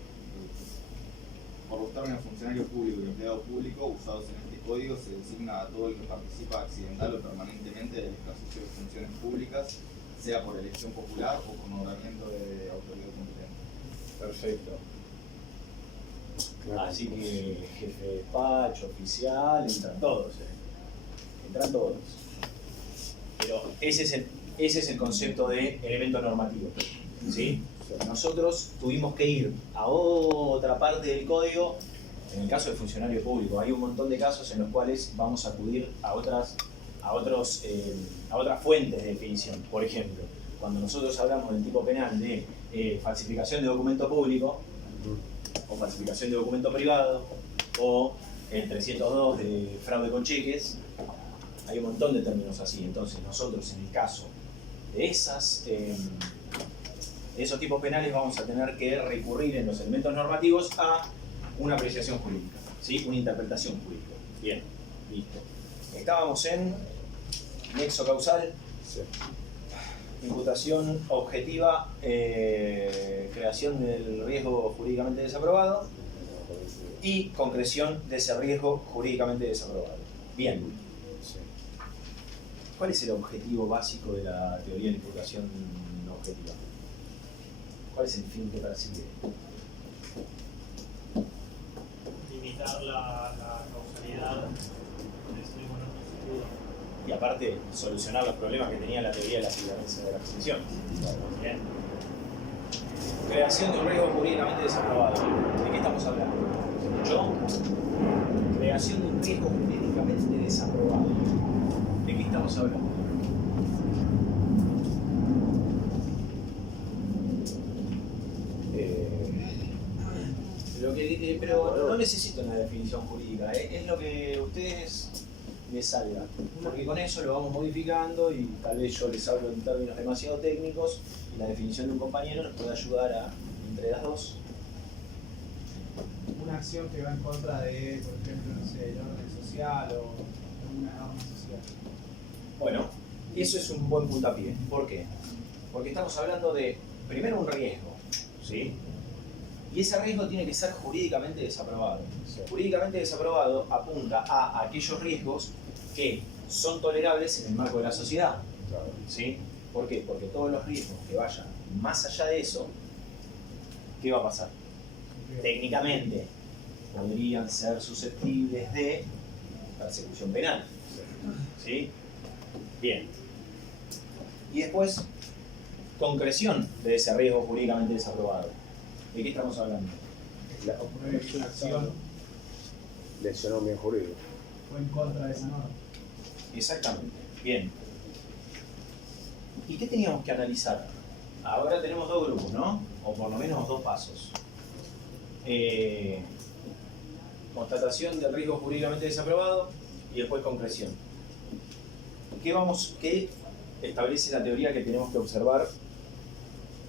Por los términos funcionario público y empleado público usados en este código se designa a todo el que participa accidental o permanentemente del ejercicio de funciones públicas, sea por elección popular o con nombramiento de autoridad competente. Perfecto. Claro. Así que jefe de despacho, oficial, entran todos. Entran todos. Pero ese es el concepto de elemento normativo. ¿Sí? Nosotros tuvimos que ir a otra parte del código En el caso del funcionario público, hay un montón de casos en los cuales vamos a acudir a otras fuentes de definición. Por ejemplo, cuando nosotros hablamos del tipo penal de falsificación de documento público, o falsificación de documento privado, o el 302 de fraude con cheques, hay un montón de términos así. Entonces nosotros, en el caso de esos tipos penales, vamos a tener que recurrir en los elementos normativos a una apreciación jurídica, ¿sí? Una interpretación jurídica. Bien, listo. Estábamos en nexo causal, Sí. imputación objetiva, creación del riesgo jurídicamente desaprobado y concreción de ese riesgo jurídicamente desaprobado. Bien. Sí. ¿Cuál es el objetivo básico de la teoría de imputación objetiva? ¿Cuál es el fin que persigue? Limitar la causalidad del extremo no positivo. Y aparte, solucionar los problemas que tenía la teoría de la equivalencia de las funciones. Bien. Creación de un riesgo jurídicamente desaprobado. ¿De qué estamos hablando? ¿Yo? Creación de un riesgo jurídicamente desaprobado. ¿De qué estamos hablando? Pero no necesito una definición jurídica, es lo que a ustedes les salga, porque con eso lo vamos modificando y tal vez yo les hablo en términos demasiado técnicos y la definición de un compañero nos puede ayudar a, entre las dos. Una acción que va en contra de, por ejemplo, no sé, el orden social o alguna norma social. Bueno, eso es un buen puntapié. ¿Por qué? Porque estamos hablando de, primero, un riesgo, ¿sí? Y ese riesgo tiene que ser jurídicamente desaprobado. Jurídicamente desaprobado apunta a aquellos riesgos que son tolerables en el marco de la sociedad. ¿Sí? ¿Por qué? Porque todos los riesgos que vayan más allá de eso, ¿qué va a pasar? Técnicamente podrían ser susceptibles de persecución penal. ¿Sí? Bien. Y después, concreción de ese riesgo jurídicamente desaprobado. ¿De qué estamos hablando? Una acción Lesionó un bien jurídico. fue en contra de esa norma. Exactamente. Bien. ¿Y qué teníamos que analizar? Ahora tenemos dos grupos, ¿no? O por lo menos dos pasos. Constatación del riesgo jurídicamente desaprobado y después concreción. ¿Qué establece la teoría que tenemos que observar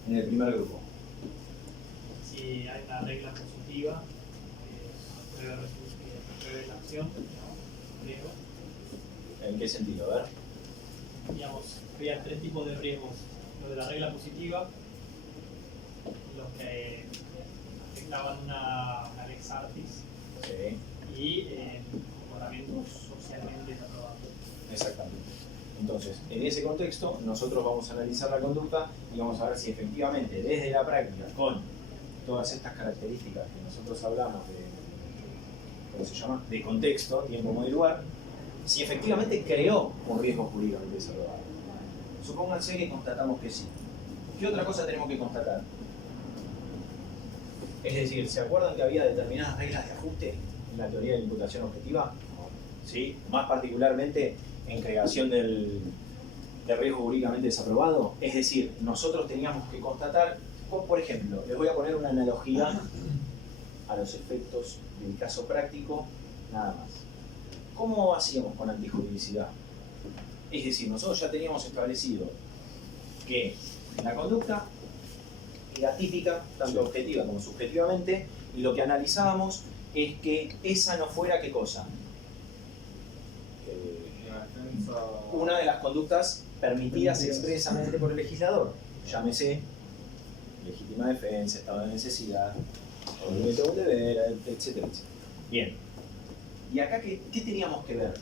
en el primer grupo? Si hay una regla positiva que apruebe la acción, ¿no? Riesgo. ¿En qué sentido? A ver. Digamos, había tres tipos de riesgos. Los de la regla positiva, los que afectaban una lex artis Sí. y comportamientos socialmente desaprobados. Exactamente. Entonces, en ese contexto, nosotros vamos a analizar la conducta y vamos a ver si efectivamente, desde la práctica, con todas estas características que nosotros hablamos de, ¿cómo se llama?, de contexto, tiempo, modo y lugar, si efectivamente creó un riesgo jurídicamente desaprobado. Supónganse que constatamos que sí. ¿Qué otra cosa tenemos que constatar? Es decir, ¿se acuerdan que había determinadas reglas de ajuste en la teoría de la imputación objetiva? ¿Sí? Más particularmente en creación del riesgo jurídicamente desaprobado. Es decir, nosotros teníamos que constatar, por ejemplo, les voy a poner una analogía a los efectos del caso práctico, nada más. ¿Cómo hacíamos con antijuridicidad? Es decir, nosotros ya teníamos establecido que la conducta era típica, tanto objetiva como subjetivamente, y lo que analizábamos es que esa no fuera, ¿qué cosa? Una de las conductas permitidas expresamente por el legislador, llámese legítima defensa, estado de necesidad, obviamente un deber, etcétera, etcétera. Bien. ¿Y acá qué teníamos que ver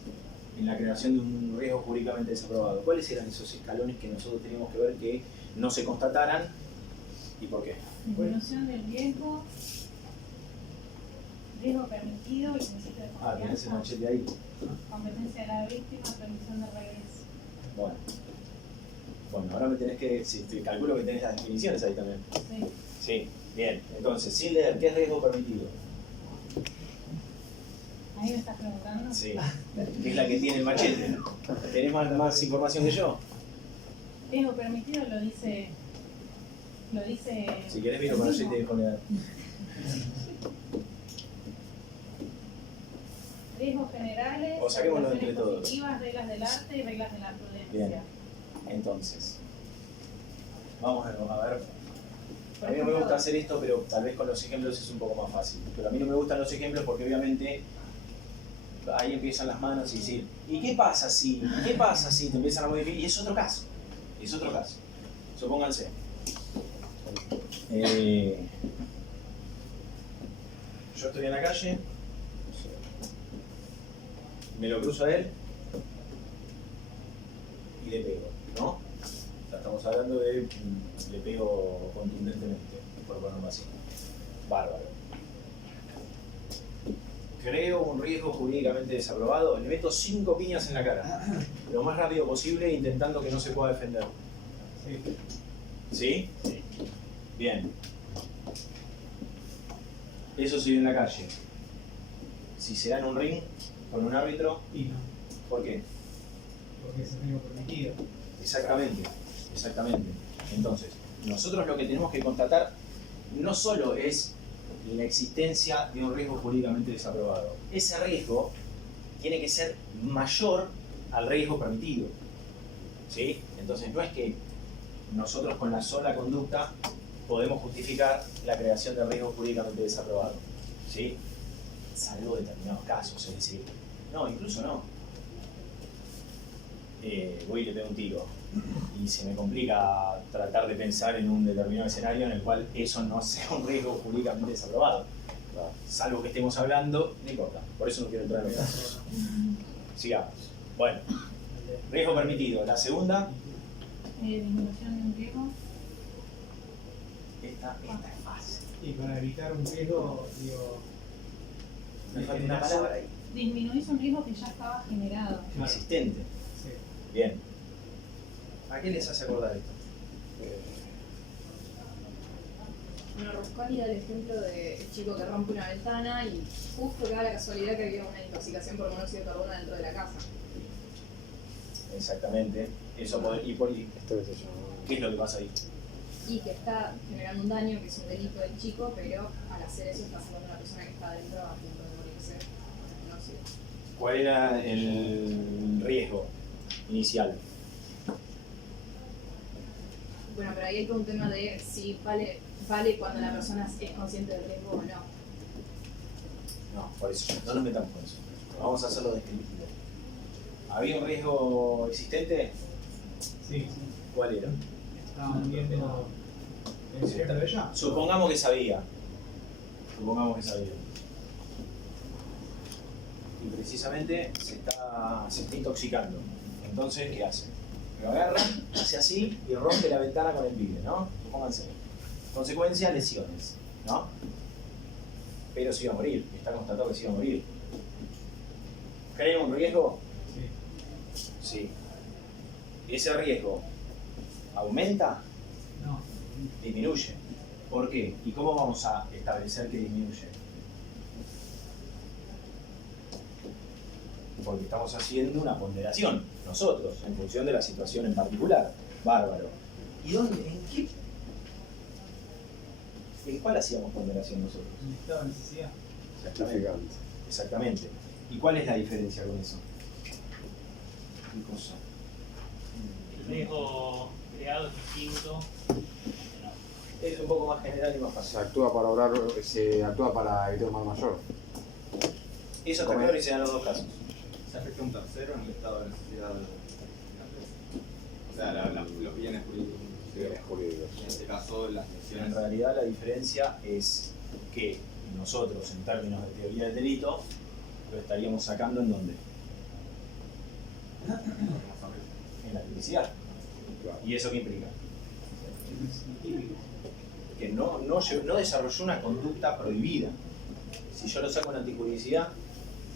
en la creación de un riesgo jurídicamente desaprobado? ¿Cuáles eran esos escalones que nosotros teníamos que ver que no se constataran y por qué? Disminución del riesgo permitido y principio de Ah, tenés el confianza, machete ahí. competencia de la víctima, permisión de regreso. Bueno, ahora me tenés que, si te calculo que tenés las definiciones ahí también. Sí. Sí, bien. Entonces, sin leer, ¿qué es riesgo permitido? Ahí me estás preguntando. Sí. Que es la que tiene el machete. ¿Tenés más información que yo? Riesgo permitido lo dice. Si querés miro con el machete y dejo leer. Riesgos generales, O saquémoslo entre regulaciones todos. positivas, reglas del arte y reglas de la prudencia. Bien. Entonces, vamos a ver. A mí no me gusta hacer esto, pero tal vez con los ejemplos es un poco más fácil. Pero a mí no me gustan los ejemplos porque obviamente ahí empiezan las manos y decir, ¿y qué pasa si? ¿Qué pasa si te empiezan a modificar? Y es otro caso. Es otro caso. Supónganse. Yo estoy en la calle, me lo cruzo a él y le pego, ¿no? O sea, estamos hablando de le pego contundentemente, por ponerlo así. Bárbaro. Creo un riesgo jurídicamente desaprobado, le meto 5 piñas en la cara, lo más rápido posible, intentando que no se pueda defender. ¿Sí? Sí. Bien. Eso se ve en la calle. Si se da en un ring con un árbitro, Y no, ¿por qué? porque es el riesgo permitido. Exactamente, exactamente. Entonces, nosotros lo que tenemos que constatar no solo es la existencia de un riesgo jurídicamente desaprobado. Ese riesgo tiene que ser mayor al riesgo permitido. ¿Sí? Entonces, no es que nosotros con la sola conducta podemos justificar la creación de riesgo jurídicamente desaprobado. ¿Sí? Salvo determinados casos, es decir, no, incluso no. Voy y le pego un tiro y se me complica tratar de pensar en un determinado escenario en el cual eso no sea un riesgo jurídicamente desaprobado. Salvo que estemos hablando, no importa, por eso no quiero entrar en los casos. Sigamos. Bueno, riesgo permitido. La segunda, Disminución de un riesgo. esta es fácil. Y para evitar un riesgo, digo, Me falta una palabra ahí. Disminuís un riesgo que ya estaba generado. claro, Existente. sí. Bien. ¿A qué les hace acordar esto? Bueno, Rusconi da el ejemplo del chico que rompe una ventana y justo da la casualidad que había una intoxicación por monóxido de carbono dentro de la casa. Exactamente. Eso ¿qué es lo que pasa ahí? Y que está generando un daño, que es un delito del chico, pero al hacer eso está salvando a una persona que está adentro a punto de morirse por el monóxido. ¿Cuál era el riesgo inicial? Bueno, pero ahí hay todo un tema de si vale cuando la persona es consciente del riesgo o no. No, por eso, no nos metamos con eso. Vamos a hacerlo descriptivo. ¿Había un riesgo existente? Sí, ¿Cuál era? estaban viendo el secreto de ella. Supongamos que sabía. Supongamos que sabía. Y precisamente se está intoxicando. Entonces, ¿qué hace? Lo agarra, hace así y rompe la ventana con el pibe, ¿no? Supónganse. Consecuencia, lesiones, ¿no? Pero se iba a morir, está constatado que se iba a morir. ¿Creen un riesgo? Sí. Sí. ¿Ese riesgo aumenta? No. Disminuye. ¿Por qué? ¿Y cómo vamos a establecer que disminuye? Porque estamos haciendo una ponderación, nosotros, en función de la situación en particular. Bárbaro. ¿Y dónde? ¿En qué? ¿En cuál hacíamos ponderación nosotros? El estado de necesidad. Exactamente. Exactamente. ¿Y cuál es la diferencia con eso? ¿Qué cosa? El riesgo creado es distinto. Es un poco más general y más fácil. Se actúa para evitar un mal mayor. Eso está claro y se dan los dos casos. ¿Se afecta un tercero en el estado de necesidad? O sea, los bienes jurídicos. En este caso, las En lesiones. realidad la diferencia es que nosotros, en términos de teoría del delito, lo estaríamos sacando ¿en dónde? En la tipicidad. ¿Y eso qué implica? Que no desarrolló una conducta prohibida. Si yo lo saco en antijuridicidad,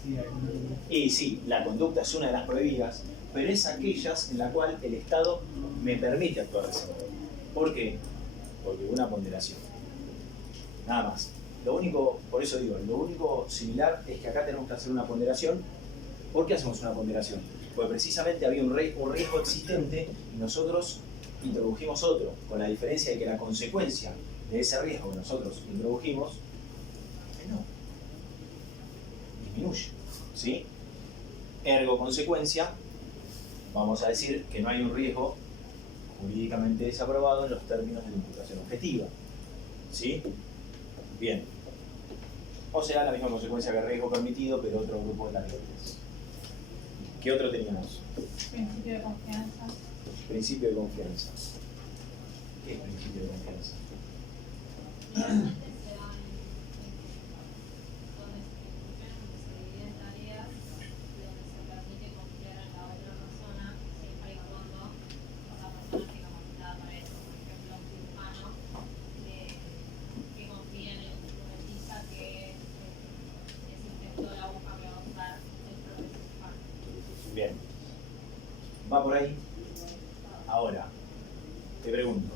Sí, hay un- y sí, la conducta es una de las prohibidas, pero es aquellas en la cual el Estado me permite actuar de ese modo. ¿Por qué? Porque una ponderación. Nada más. Lo único, por eso digo, lo único similar es que acá tenemos que hacer una ponderación. ¿Por qué hacemos una ponderación? Porque precisamente había un riesgo existente y nosotros introdujimos otro, con la diferencia de que la consecuencia de ese riesgo que nosotros introdujimos no disminuye, ¿sí? Ergo consecuencia, vamos a decir que no hay un riesgo jurídicamente desaprobado en los términos de la imputación objetiva, ¿sí? Bien. O sea, la misma consecuencia que riesgo permitido, pero otro grupo de categorías. ¿Qué otro teníamos? Principio de confianza. Principio de confianza. ¿Qué es principio de confianza? Normalmente se dan donde se dividen tareas, donde se permite confiar en la otra persona, siempre y cuando la persona esté capacitada para eso. Por ejemplo, un cirujano que confía en el instrumentista que desinfectó la aguja que va a usar el propio cirujano. Bien. ¿Va por ahí? Ahora, te pregunto,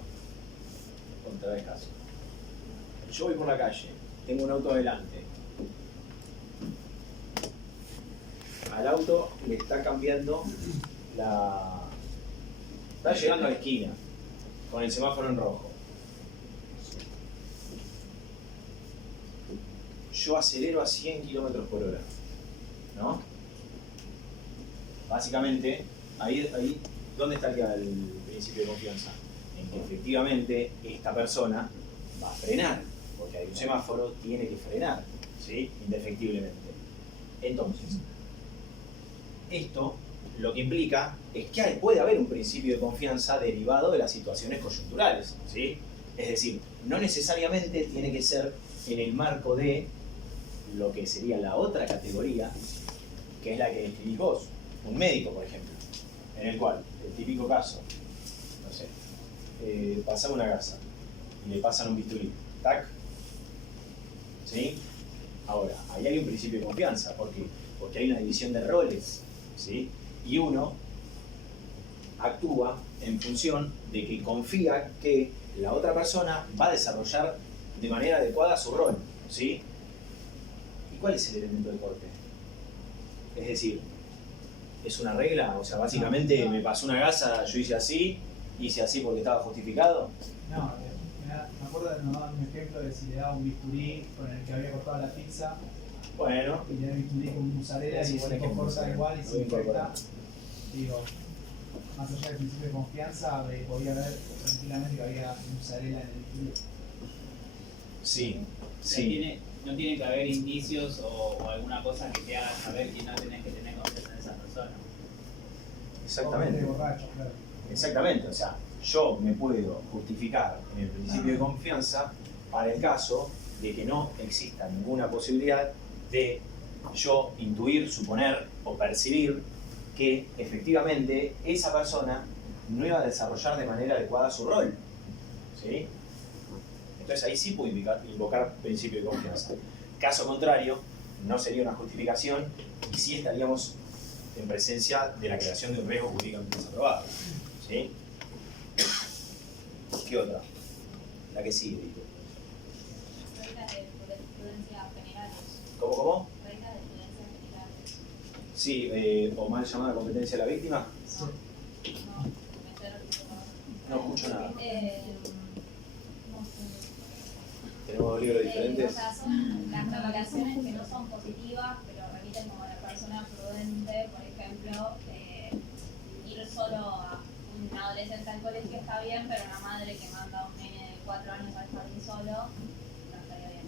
otra vez caso. Yo voy por la calle, tengo un auto delante. Al auto le está cambiando la... Está llegando a la esquina, con el semáforo en rojo. Yo acelero a 100 km por hora, ¿no? Básicamente, ahí ¿dónde estaría el principio de confianza? En que efectivamente esta persona va a frenar, porque hay un semáforo, tiene que frenar, ¿sí? Indefectiblemente. Entonces, esto lo que implica es que puede haber un principio de confianza derivado de las situaciones coyunturales, ¿sí? Es decir, no necesariamente tiene que ser en el marco de lo que sería la otra categoría, que es la que describís vos, un médico, por ejemplo, en el cual el típico caso, no sé, pasaba una gasa y le pasan un bisturí, tac, ¿sí? Ahora, ahí hay un principio de confianza, ¿por qué? Porque hay una división de roles, ¿sí? Y uno actúa en función de que confía que la otra persona va a desarrollar de manera adecuada su rol, ¿sí? ¿Y cuál es el elemento de corte? Es decir, ¿es una regla? O sea, básicamente me pasó una gasa, yo hice así porque estaba justificado. No, me acuerdo de un ejemplo de si le daba un bisturí con el que había cortado la pizza. Bueno. Y le da bisturí con mozzarella Sí, y el tipo corta igual y se infecta. Digo, más allá del principio de confianza, podía ver tranquilamente que había mozzarella en el bisturí. Sí, sí. No tiene que haber indicios o alguna cosa que te haga saber que no tenés que tener confianza en esa persona. Exactamente. Borracho, claro. Exactamente, o sea, yo me puedo justificar en el principio de confianza para el caso de que no exista ninguna posibilidad de yo intuir, suponer o percibir que efectivamente esa persona no iba a desarrollar de manera adecuada su rol, ¿sí? Entonces ahí sí puedo invocar principio de confianza. Caso contrario, no sería una justificación y sí estaríamos en presencia de la creación de un riesgo jurídicamente desaprobado, ¿sí? ¿Qué otra? La que sigue, digo. Reglas de jurisprudencia generales. ¿Cómo? Reglas de jurisprudencia generales. Sí, o mal llamada competencia de la víctima. No escucho nada. Tenemos dos libros diferentes. O sea, son las regulaciones que no son positivas, pero remiten como la persona prudente, por ejemplo, ir solo a un adolescente al colegio está bien, pero una madre que manda a un nene de 4 años al jardín solo, no estaría bien.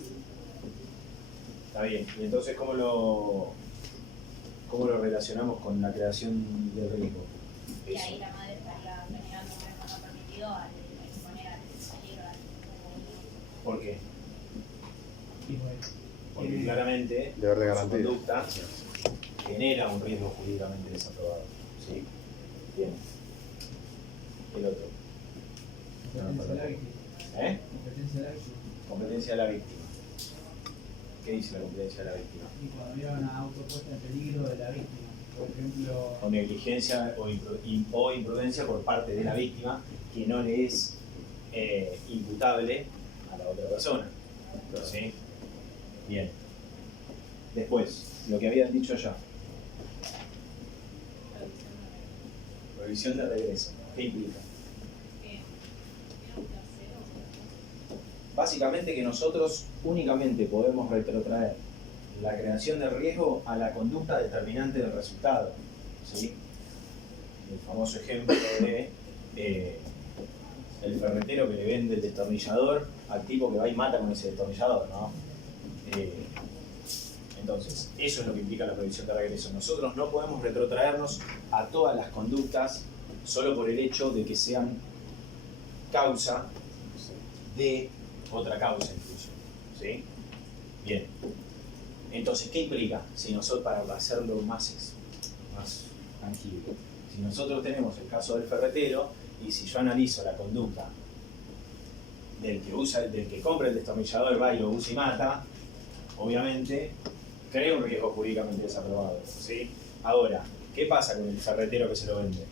Está bien. Y entonces, ¿cómo lo relacionamos con la creación del riesgo? Y ahí la madre estaría generando un riesgo no permitido al exponer al peligro al niño. ¿Por qué? Y bueno, Porque claramente deber de su garantía. conducta genera un riesgo jurídicamente desaprobado. ¿Sí? Bien. El otro. competencia de la víctima. ¿Eh? Competencia de la víctima. Competencia de la víctima. ¿Qué dice la competencia de la víctima? Y cuando había una autopuesta en peligro de la víctima, por ejemplo, O negligencia o imprudencia por parte de la víctima que no le es imputable a la otra persona. ¿Sí? Bien. Después, lo que habían dicho ya. Revisión de regreso. ¿Qué implica? Básicamente que nosotros únicamente podemos retrotraer la creación del riesgo a la conducta determinante del resultado. ¿Sí? El famoso ejemplo de el ferretero que le vende el destornillador al tipo que va y mata con ese destornillador, ¿no? Entonces, eso es lo que implica la revisión de regreso. Nosotros no podemos retrotraernos a todas las conductas solo por el hecho de que sean causa de otra causa incluso. ¿Sí? Bien. Entonces, ¿qué implica? Si nosotros, para hacerlo más tangible, si nosotros tenemos el caso del ferretero y si yo analizo la conducta del que compra el destornillador, va y lo usa y mata, obviamente crea un riesgo jurídicamente desaprobado. ¿Sí? Ahora, ¿qué pasa con el ferretero que se lo vende?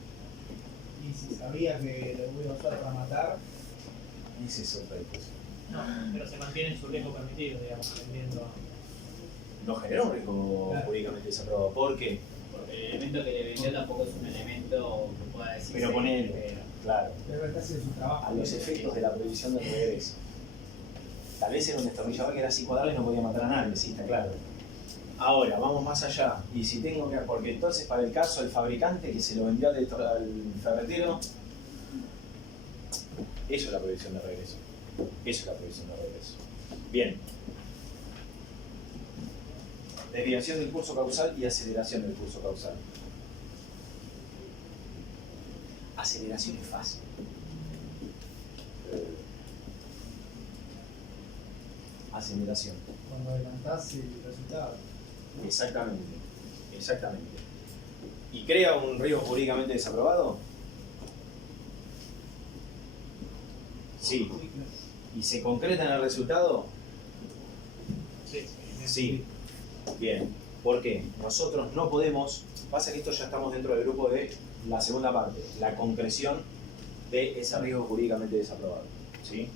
Y si sabía que lo voy a usar para matar, Esa es otra discusión. No, pero se mantiene en su riesgo permitido, digamos, vendiendo. No genera un riesgo jurídicamente desaprobado. ¿Por qué? Porque el elemento que le vendió tampoco es un elemento que pueda decir. Pero ponele, claro, pero está haciendo su trabajo. a los efectos de la prohibición del regreso. Tal vez era un destornillador que era psicodarle y no podía matar a nadie, sí, está claro. Ahora, vamos más allá. Y si tengo que... Porque entonces, para el caso del fabricante que se lo vendió al ferretero, eso es la prohibición de regreso. Eso es la prohibición de regreso. Bien. Desviación del curso causal y aceleración del curso causal. Aceleración es fácil. Aceleración. Cuando adelantás el resultado. Exactamente. Exactamente. ¿Y crea un riesgo jurídicamente desaprobado? Sí. ¿Y se concreta en el resultado? Sí. Sí. Bien. ¿Por qué? Nosotros no podemos... Pasa que esto ya estamos dentro del grupo de la segunda parte, la concreción de ese riesgo jurídicamente desaprobado. ¿Sí?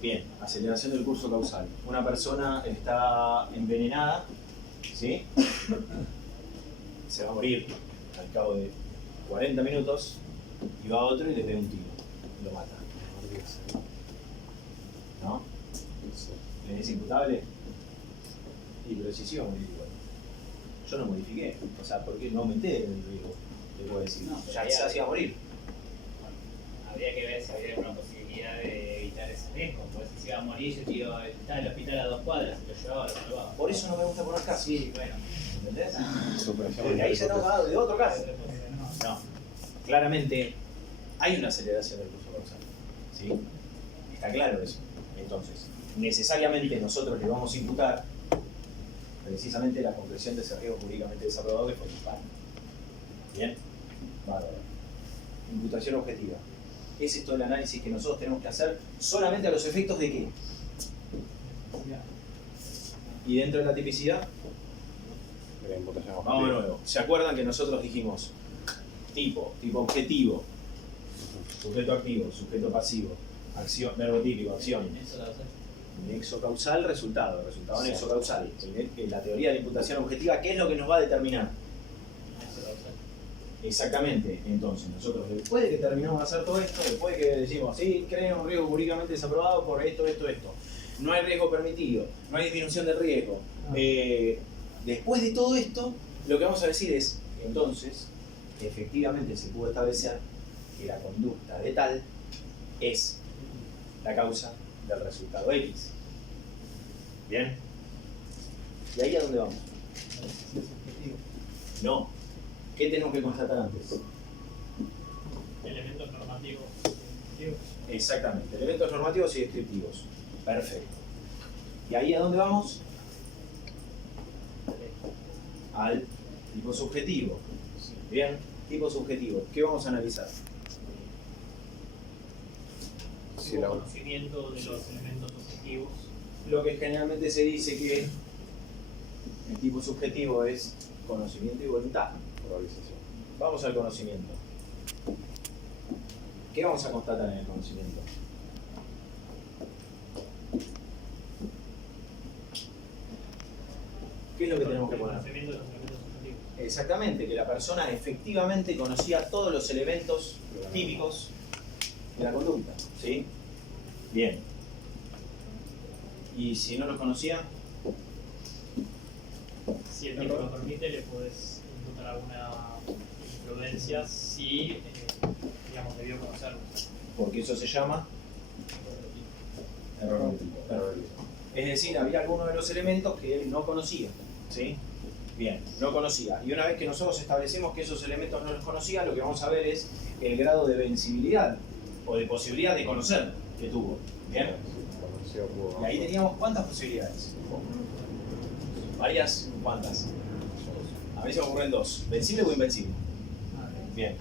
Bien, aceleración del curso causal. Una persona está envenenada, ¿sí? Se va a morir al cabo de 40 minutos y va a otro y le pega un tiro, lo mata. ¿No? ¿Le es imputable? Y pero si sí va a morir igual. Yo no modifiqué, o sea, porque no aumenté el riesgo, te puedo decir. No, Ya se hacía morir. Habría que ver si habría alguna posibilidad de evitar ese riesgo, porque si se iba a morir, yo digo, está en el hospital a 2 cuadras, lo llevaba, lo salvaba. Por eso no me gusta poner caso. Sí, bueno. ¿Entendés? Porque ahí se nos va de otro caso. No, claramente hay una aceleración del curso causal. ¿Sí? Está claro eso. Entonces, necesariamente nosotros le vamos a imputar precisamente la concreción de ese riesgo jurídicamente desaprobado que fue el disparo. ¿Bien? Bárbaro. Imputación objetiva. Ese es todo el análisis que nosotros tenemos que hacer solamente a los efectos de qué. Y dentro de la tipicidad, vamos de nuevo. ¿Se acuerdan que nosotros dijimos tipo objetivo, sujeto activo, sujeto pasivo, acción, verbo típico, acción, nexo causal, resultado nexo causal? En la teoría de la imputación objetiva, ¿qué es lo que nos va a determinar? Exactamente. Entonces, nosotros después de que terminamos de hacer todo esto, después de que decimos, sí, creen un riesgo jurídicamente desaprobado por esto, no hay riesgo permitido, no hay disminución del riesgo. Después de todo esto, lo que vamos a decir es, entonces, efectivamente se pudo establecer que la conducta de tal es la causa del resultado X. ¿Bien? ¿Y ahí a dónde vamos? No. ¿Qué tenemos que constatar antes? Elementos normativos. Exactamente, elementos normativos y descriptivos. Perfecto. ¿Y ahí a dónde vamos? Al tipo subjetivo. Bien, tipo subjetivo. ¿Qué vamos a analizar? Hubo conocimiento de los elementos objetivos. Lo que generalmente se dice que el tipo subjetivo es conocimiento y voluntad. Vamos al conocimiento. ¿Qué vamos a constatar en el conocimiento? ¿Qué es lo que tenemos que El poner? conocimiento de los elementos subjetivos. Exactamente, que la persona efectivamente conocía todos los elementos típicos de la conducta, ¿sí? Bien. ¿Y si no los conocía? Si el tipo lo permite, le puedes imputar alguna imprudencia si, digamos, debió conocerlo. Porque eso se llama error de tipo. Error de tipo. Es decir, había algunos de los elementos que él no conocía, ¿sí? Bien, no conocía. Y una vez que nosotros establecemos que esos elementos no los conocía, lo que vamos a ver es el grado de vencibilidad o de posibilidad de conocer que tuvo. Bien. Y ahí teníamos ¿cuántas posibilidades? Varias, ¿cuántas? A mí se me ocurren dos. ¿Vencible o invencible? Bien.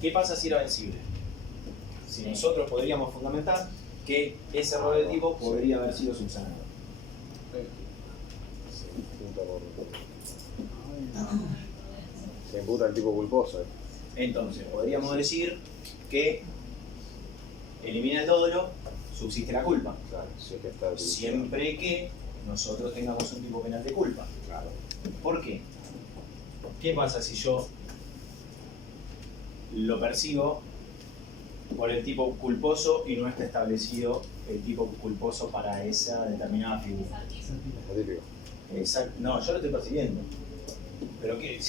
¿Qué pasa si era vencible? Si nosotros podríamos fundamentar que ese error de tipo podría haber sido subsanado. Se imputa el tipo culposo. Entonces, podríamos decir que elimina el dolo, subsiste la culpa. Claro, si es que está Siempre que nosotros tengamos un tipo penal de culpa. Claro. ¿Por qué? ¿Qué pasa si yo lo persigo por el tipo culposo y no está establecido el tipo culposo para esa determinada figura? Está típico. Exacto. No, yo lo estoy persiguiendo. Pero ¿qué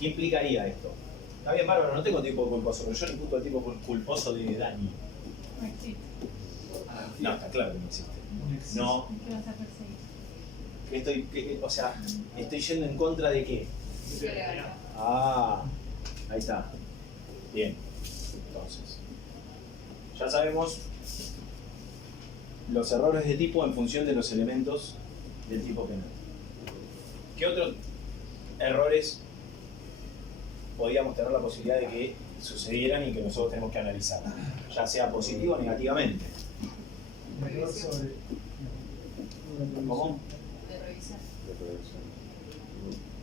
implicaría esto? Está bien, bárbaro, no tengo tipo culposo, pero yo le imputo al tipo culposo de Dani. No existe. No, está claro que no existe. No, ¿Qué vas a perseguir? o sea, estoy yendo en contra de qué. Ah, ahí está. Bien. Entonces, ya sabemos los errores de tipo en función de los elementos del tipo penal. ¿Qué otros errores podríamos tener la posibilidad de que sucedieran y que nosotros tenemos que analizar? Ya sea positivo o negativamente. Error sobre. ¿Cómo? De revisar.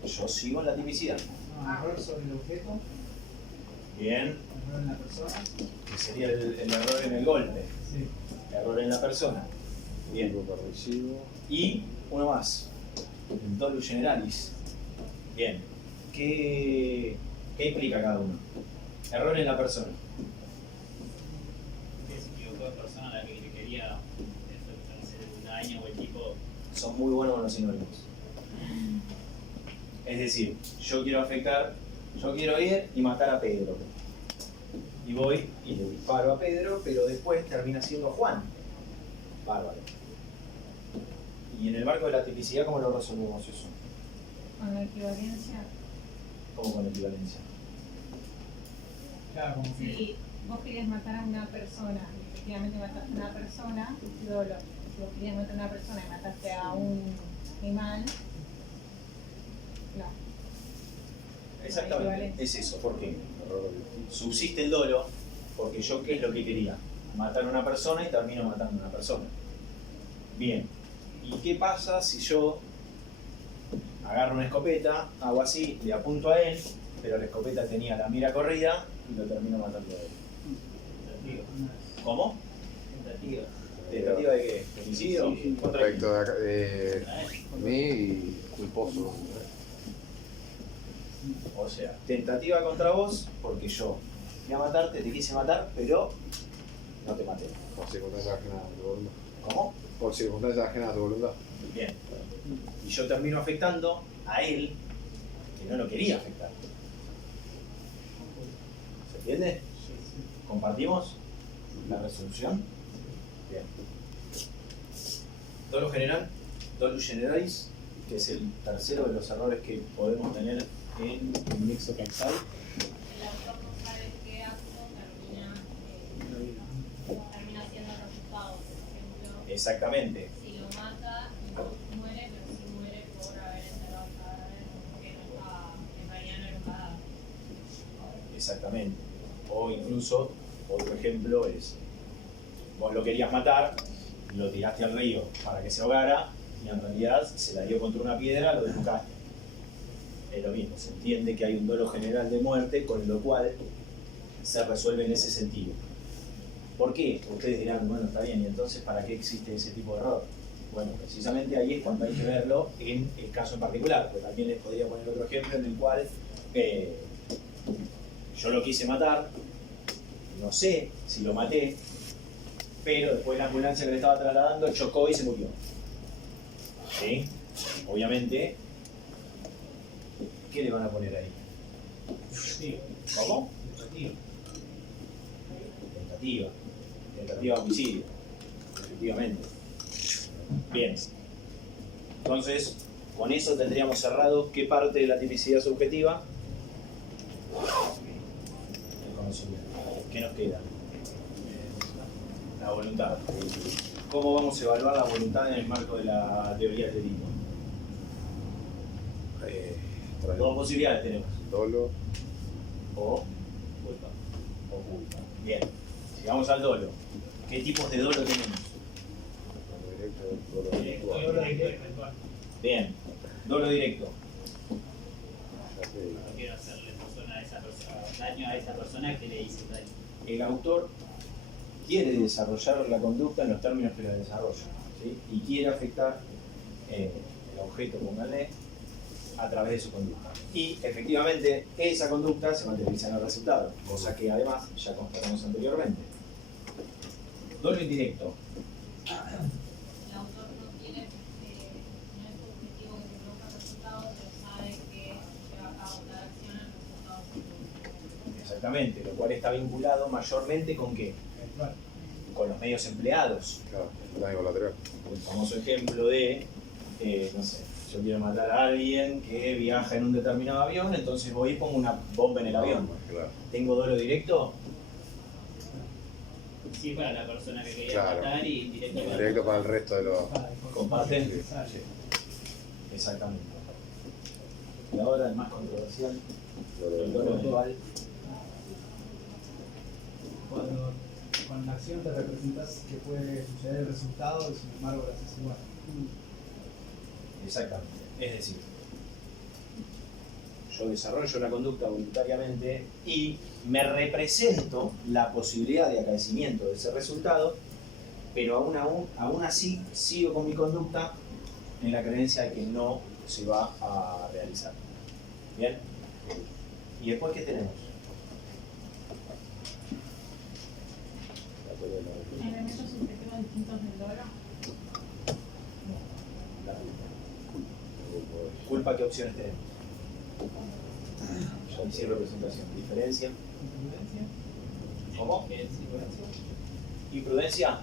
Yo sigo en la tipicidad. No, error sobre el objeto, Bien. error en la persona. Que sería el error en el golpe. Sí. Error en la persona. Bien. Tipo permisivo. Y uno más. El dolus generalis. Bien. ¿Qué implica cada uno? Error en la persona. Que se equivocó de persona a la que le quería hacer un daño o el tipo. Son muy buenos con los sinónimos. Es decir, yo quiero ir y matar a Pedro. Y voy y le disparo a Pedro, pero después termina siendo Juan. Bárbaro. Y en el marco de la tipicidad, ¿cómo lo resolvemos eso? Con la equivalencia. ¿Cómo con la equivalencia? Claro, como que. Si vos querías matar a una persona y efectivamente mataste a una persona, dolo. Si vos querías matar a una persona y mataste a un animal, no. Exactamente, es eso. ¿Por qué? Subsiste el dolo porque yo, ¿qué es lo que quería? Matar a una persona y termino matando a una persona. Bien. ¿Y qué pasa si yo agarro una escopeta, hago así, le apunto a él, pero la escopeta tenía la mira corrida y lo termino matando a él? Tentativa. ¿Cómo? Tentativa. ¿Tentativa de qué? ¿Homicidio? ¿Contra quién? Respecto de mí y culposo. O sea, tentativa contra vos porque yo fui a matarte, te quise matar, pero no te maté. Por circunstancias ajenas a tu voluntad. ¿Cómo? Por circunstancias ajenas a tu voluntad. Bien. Y yo termino afectando a él, que no lo quería afectar. ¿Se entiende? ¿Compartimos la resolución? Bien. Dolo general, dolus generalis, que es el tercero de los errores que podemos tener en el mixto causal. El autor no sabe qué acto termina siendo el resultado. Por ejemplo, Exactamente. si lo mata, no muere, pero sí muere por haber enterrado el cadáver, porque no estaba, en realidad no era un cadáver. Exactamente. O incluso, otro ejemplo es, vos lo querías matar, lo tiraste al río para que se ahogara, y en realidad se la dio contra una piedra, lo desnucaste. Es lo mismo, se entiende que hay un dolo general de muerte, con lo cual se resuelve en ese sentido. ¿Por qué? Ustedes dirán, bueno, está bien, ¿y entonces para qué existe ese tipo de error? Bueno, precisamente ahí es cuando hay que verlo en el caso en particular, pero también les podría poner otro ejemplo en el cual yo lo quise matar, no sé si lo maté, pero después la ambulancia que le estaba trasladando chocó y se murió. ¿Sí? Obviamente, ¿qué le van a poner ahí? ¿Cómo? Tentativa. Tentativa de homicidio. Efectivamente. Bien. Entonces, con eso tendríamos cerrado qué parte de la tipicidad subjetiva. El conocimiento. ¿Qué nos queda? La voluntad. ¿Cómo vamos a evaluar la voluntad en el marco de la teoría del delito? Dos posibilidades tenemos. Dolo. O culpa. O culpa. Bien. Si vamos al dolo, ¿qué tipos de dolo tenemos? Dolo directo y eventual. Bien. Dolo directo. No quiero hacerle daño a esa persona que le hice daño. El autor quiere desarrollar la conducta en los términos que la desarrolla, ¿sí? Y quiere afectar el objeto, pónganle, a través de su conducta. Y efectivamente esa conducta se materializa en el resultado, cosa que además ya constatamos anteriormente. Dolo indirecto. El autor no tiene, no es objetivo que se produzca resultados, pero sabe que lleva a cabo cada acción en resultados. Exactamente, lo cual está vinculado mayormente con ¿qué? Con los medios empleados. Claro, daño colateral. El famoso ejemplo de, no sé, yo quiero matar a alguien que viaja en un determinado avión, entonces voy y pongo una bomba en el avión. Claro. ¿Tengo dolo directo? Sí, para la persona que quería Claro. matar y directo para Directo para el resto de los. ¿Comparten? Sí. Exactamente. Y ahora el más controversial, el dolo eventual. Cuando con la acción te representas que puede suceder el resultado y sin embargo lo haces igual. Exactamente. Es decir, yo desarrollo la conducta voluntariamente y me represento la posibilidad de acaecimiento de ese resultado, pero aún así sigo con mi conducta en la creencia de que no se va a realizar. ¿Bien? ¿Y después qué tenemos? Elementos subjetivos distintos del dolo. La culpa. ¿Culpa qué opciones tenemos? Ya hice representación. Diferencia. ¿Cómo? Imprudencia.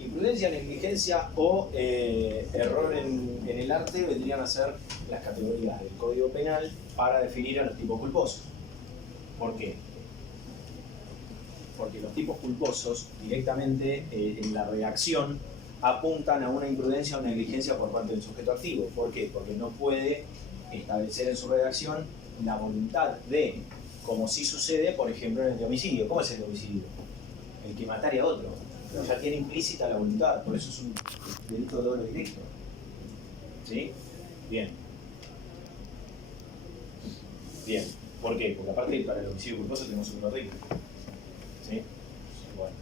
Imprudencia, negligencia o error en el arte vendrían a ser las categorías del Código Penal para definir a los tipos culposos. ¿Por qué? Porque los tipos culposos directamente en la redacción apuntan a una imprudencia o negligencia por parte del sujeto activo. ¿Por qué? Porque no puede establecer en su redacción la voluntad de, como sí sucede, por ejemplo, en el de homicidio. ¿Cómo es el de homicidio? El que mataría a otro. Ya tiene implícita la voluntad, por eso es un delito de dolo directo. ¿Sí? Bien. Bien. ¿Por qué? Porque aparte para el homicidio culposo tenemos un artículo. ¿Sí? Bueno.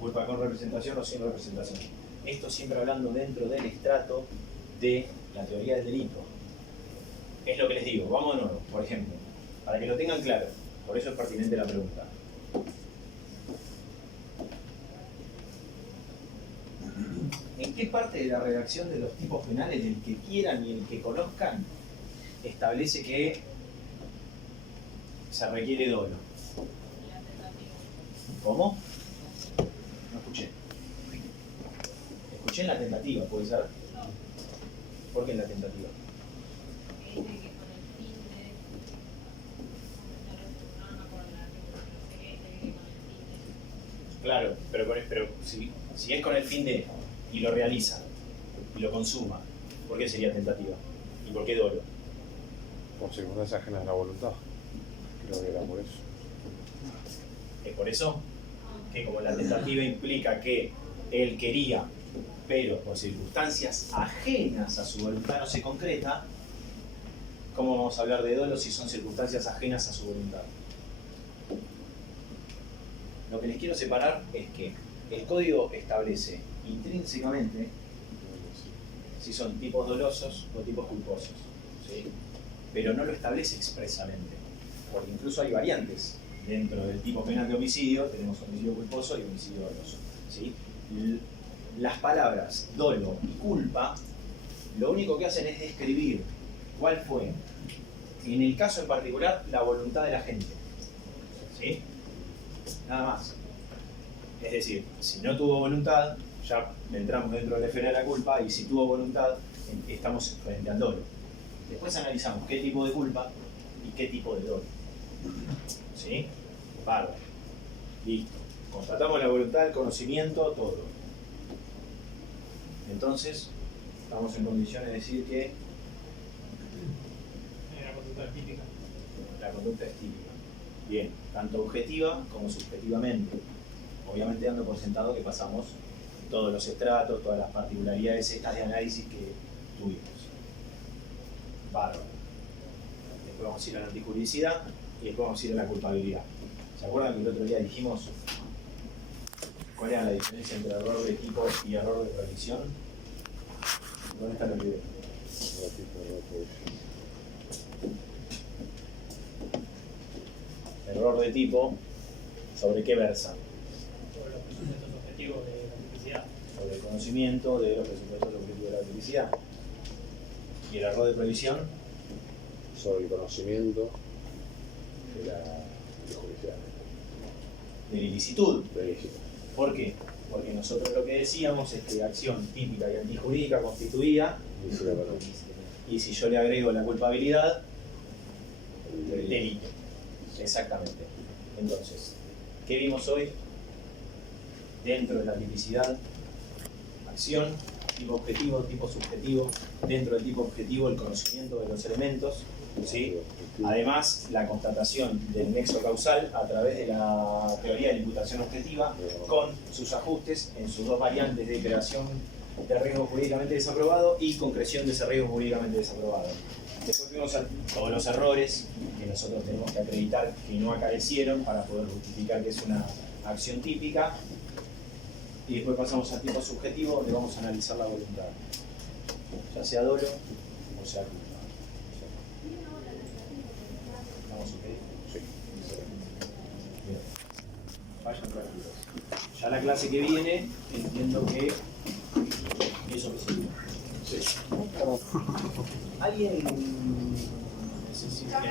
Culpa con representación o sin representación. Esto siempre hablando dentro del estrato de la teoría del delito. Es lo que les digo. Vamos de nuevo. Por ejemplo, para que lo tengan claro. Por eso es pertinente la pregunta. ¿En qué parte de la redacción de los tipos penales, el que quieran y el que conozcan, establece que se requiere dolo? ¿Cómo? No escuché. Escuché en la tentativa, ¿puede ser? ¿Por qué en la tentativa? Que dice que con el fin de. No me acuerdo la artículo, pero sé que dice que con el fin de. Claro, pero si es con el fin de y lo realiza y lo consuma, ¿por qué sería tentativa? ¿Y por qué dolo? Por circunstancias ajenas a la voluntad. Creo que era por eso. Es por eso que como la tentativa implica que él quería, pero por circunstancias ajenas a su voluntad no se concreta, ¿cómo vamos a hablar de dolo si son circunstancias ajenas a su voluntad? Lo que les quiero separar es que el código establece intrínsecamente si son tipos dolosos o tipos culposos, ¿sí? Pero no lo establece expresamente, porque incluso hay variantes. Dentro del tipo penal de homicidio tenemos homicidio culposo y homicidio doloso, ¿sí? Las palabras dolo y culpa lo único que hacen es describir cuál fue, en el caso en particular, la voluntad de la gente, ¿sí? Nada más. Es decir, si no tuvo voluntad, ya entramos dentro de la esfera de la culpa, y si tuvo voluntad, estamos frente al dolo. Después analizamos qué tipo de culpa y qué tipo de dolo. ¿Sí? Bárbaro. Listo. Constatamos la voluntad, el conocimiento, todo. Entonces, estamos en condiciones de decir que La conducta es típica. la conducta es típica. Bien, tanto objetiva como subjetivamente. Obviamente dando por sentado que pasamos todos los estratos, todas las particularidades estas de análisis que tuvimos. Bárbaro. Después vamos a ir a la antijuridicidad y después vamos a ir a la culpabilidad. ¿Se acuerdan que el otro día dijimos cuál era la diferencia entre error de tipo y error de provisión? ¿Dónde está el video? Error de tipo, ¿sobre qué versa? Sobre los presupuestos objetivos de la tipicidad. Sobre el conocimiento de los presupuestos objetivos de la tipicidad. ¿Y el error de previsión? Sobre el conocimiento de la judicial. De la ilicitud. De la ilicitud. ¿Por qué? Porque nosotros lo que decíamos es que acción típica y antijurídica constituía, y si yo le agrego la culpabilidad, el delito. Exactamente. Entonces, ¿qué vimos hoy? Dentro de la tipicidad, acción, tipo objetivo, tipo subjetivo. Dentro del tipo objetivo, el conocimiento de los elementos, ¿sí? Además, la constatación del nexo causal a través de la teoría de la imputación objetiva, con sus ajustes en sus dos variantes de creación de riesgo jurídicamente desaprobado y concreción de ese riesgo jurídicamente desaprobado. Después vimos todos los errores que nosotros tenemos que acreditar que no acaecieron para poder justificar que es una acción típica. Y después pasamos al tipo subjetivo, donde vamos a analizar la voluntad, ya sea dolo o sea culpa. ¿Estamos ok? Sí. Bien. Vayan tranquilos. Ya la clase que viene, entiendo que eso me sirve. Sí. ¿Alguien necesita?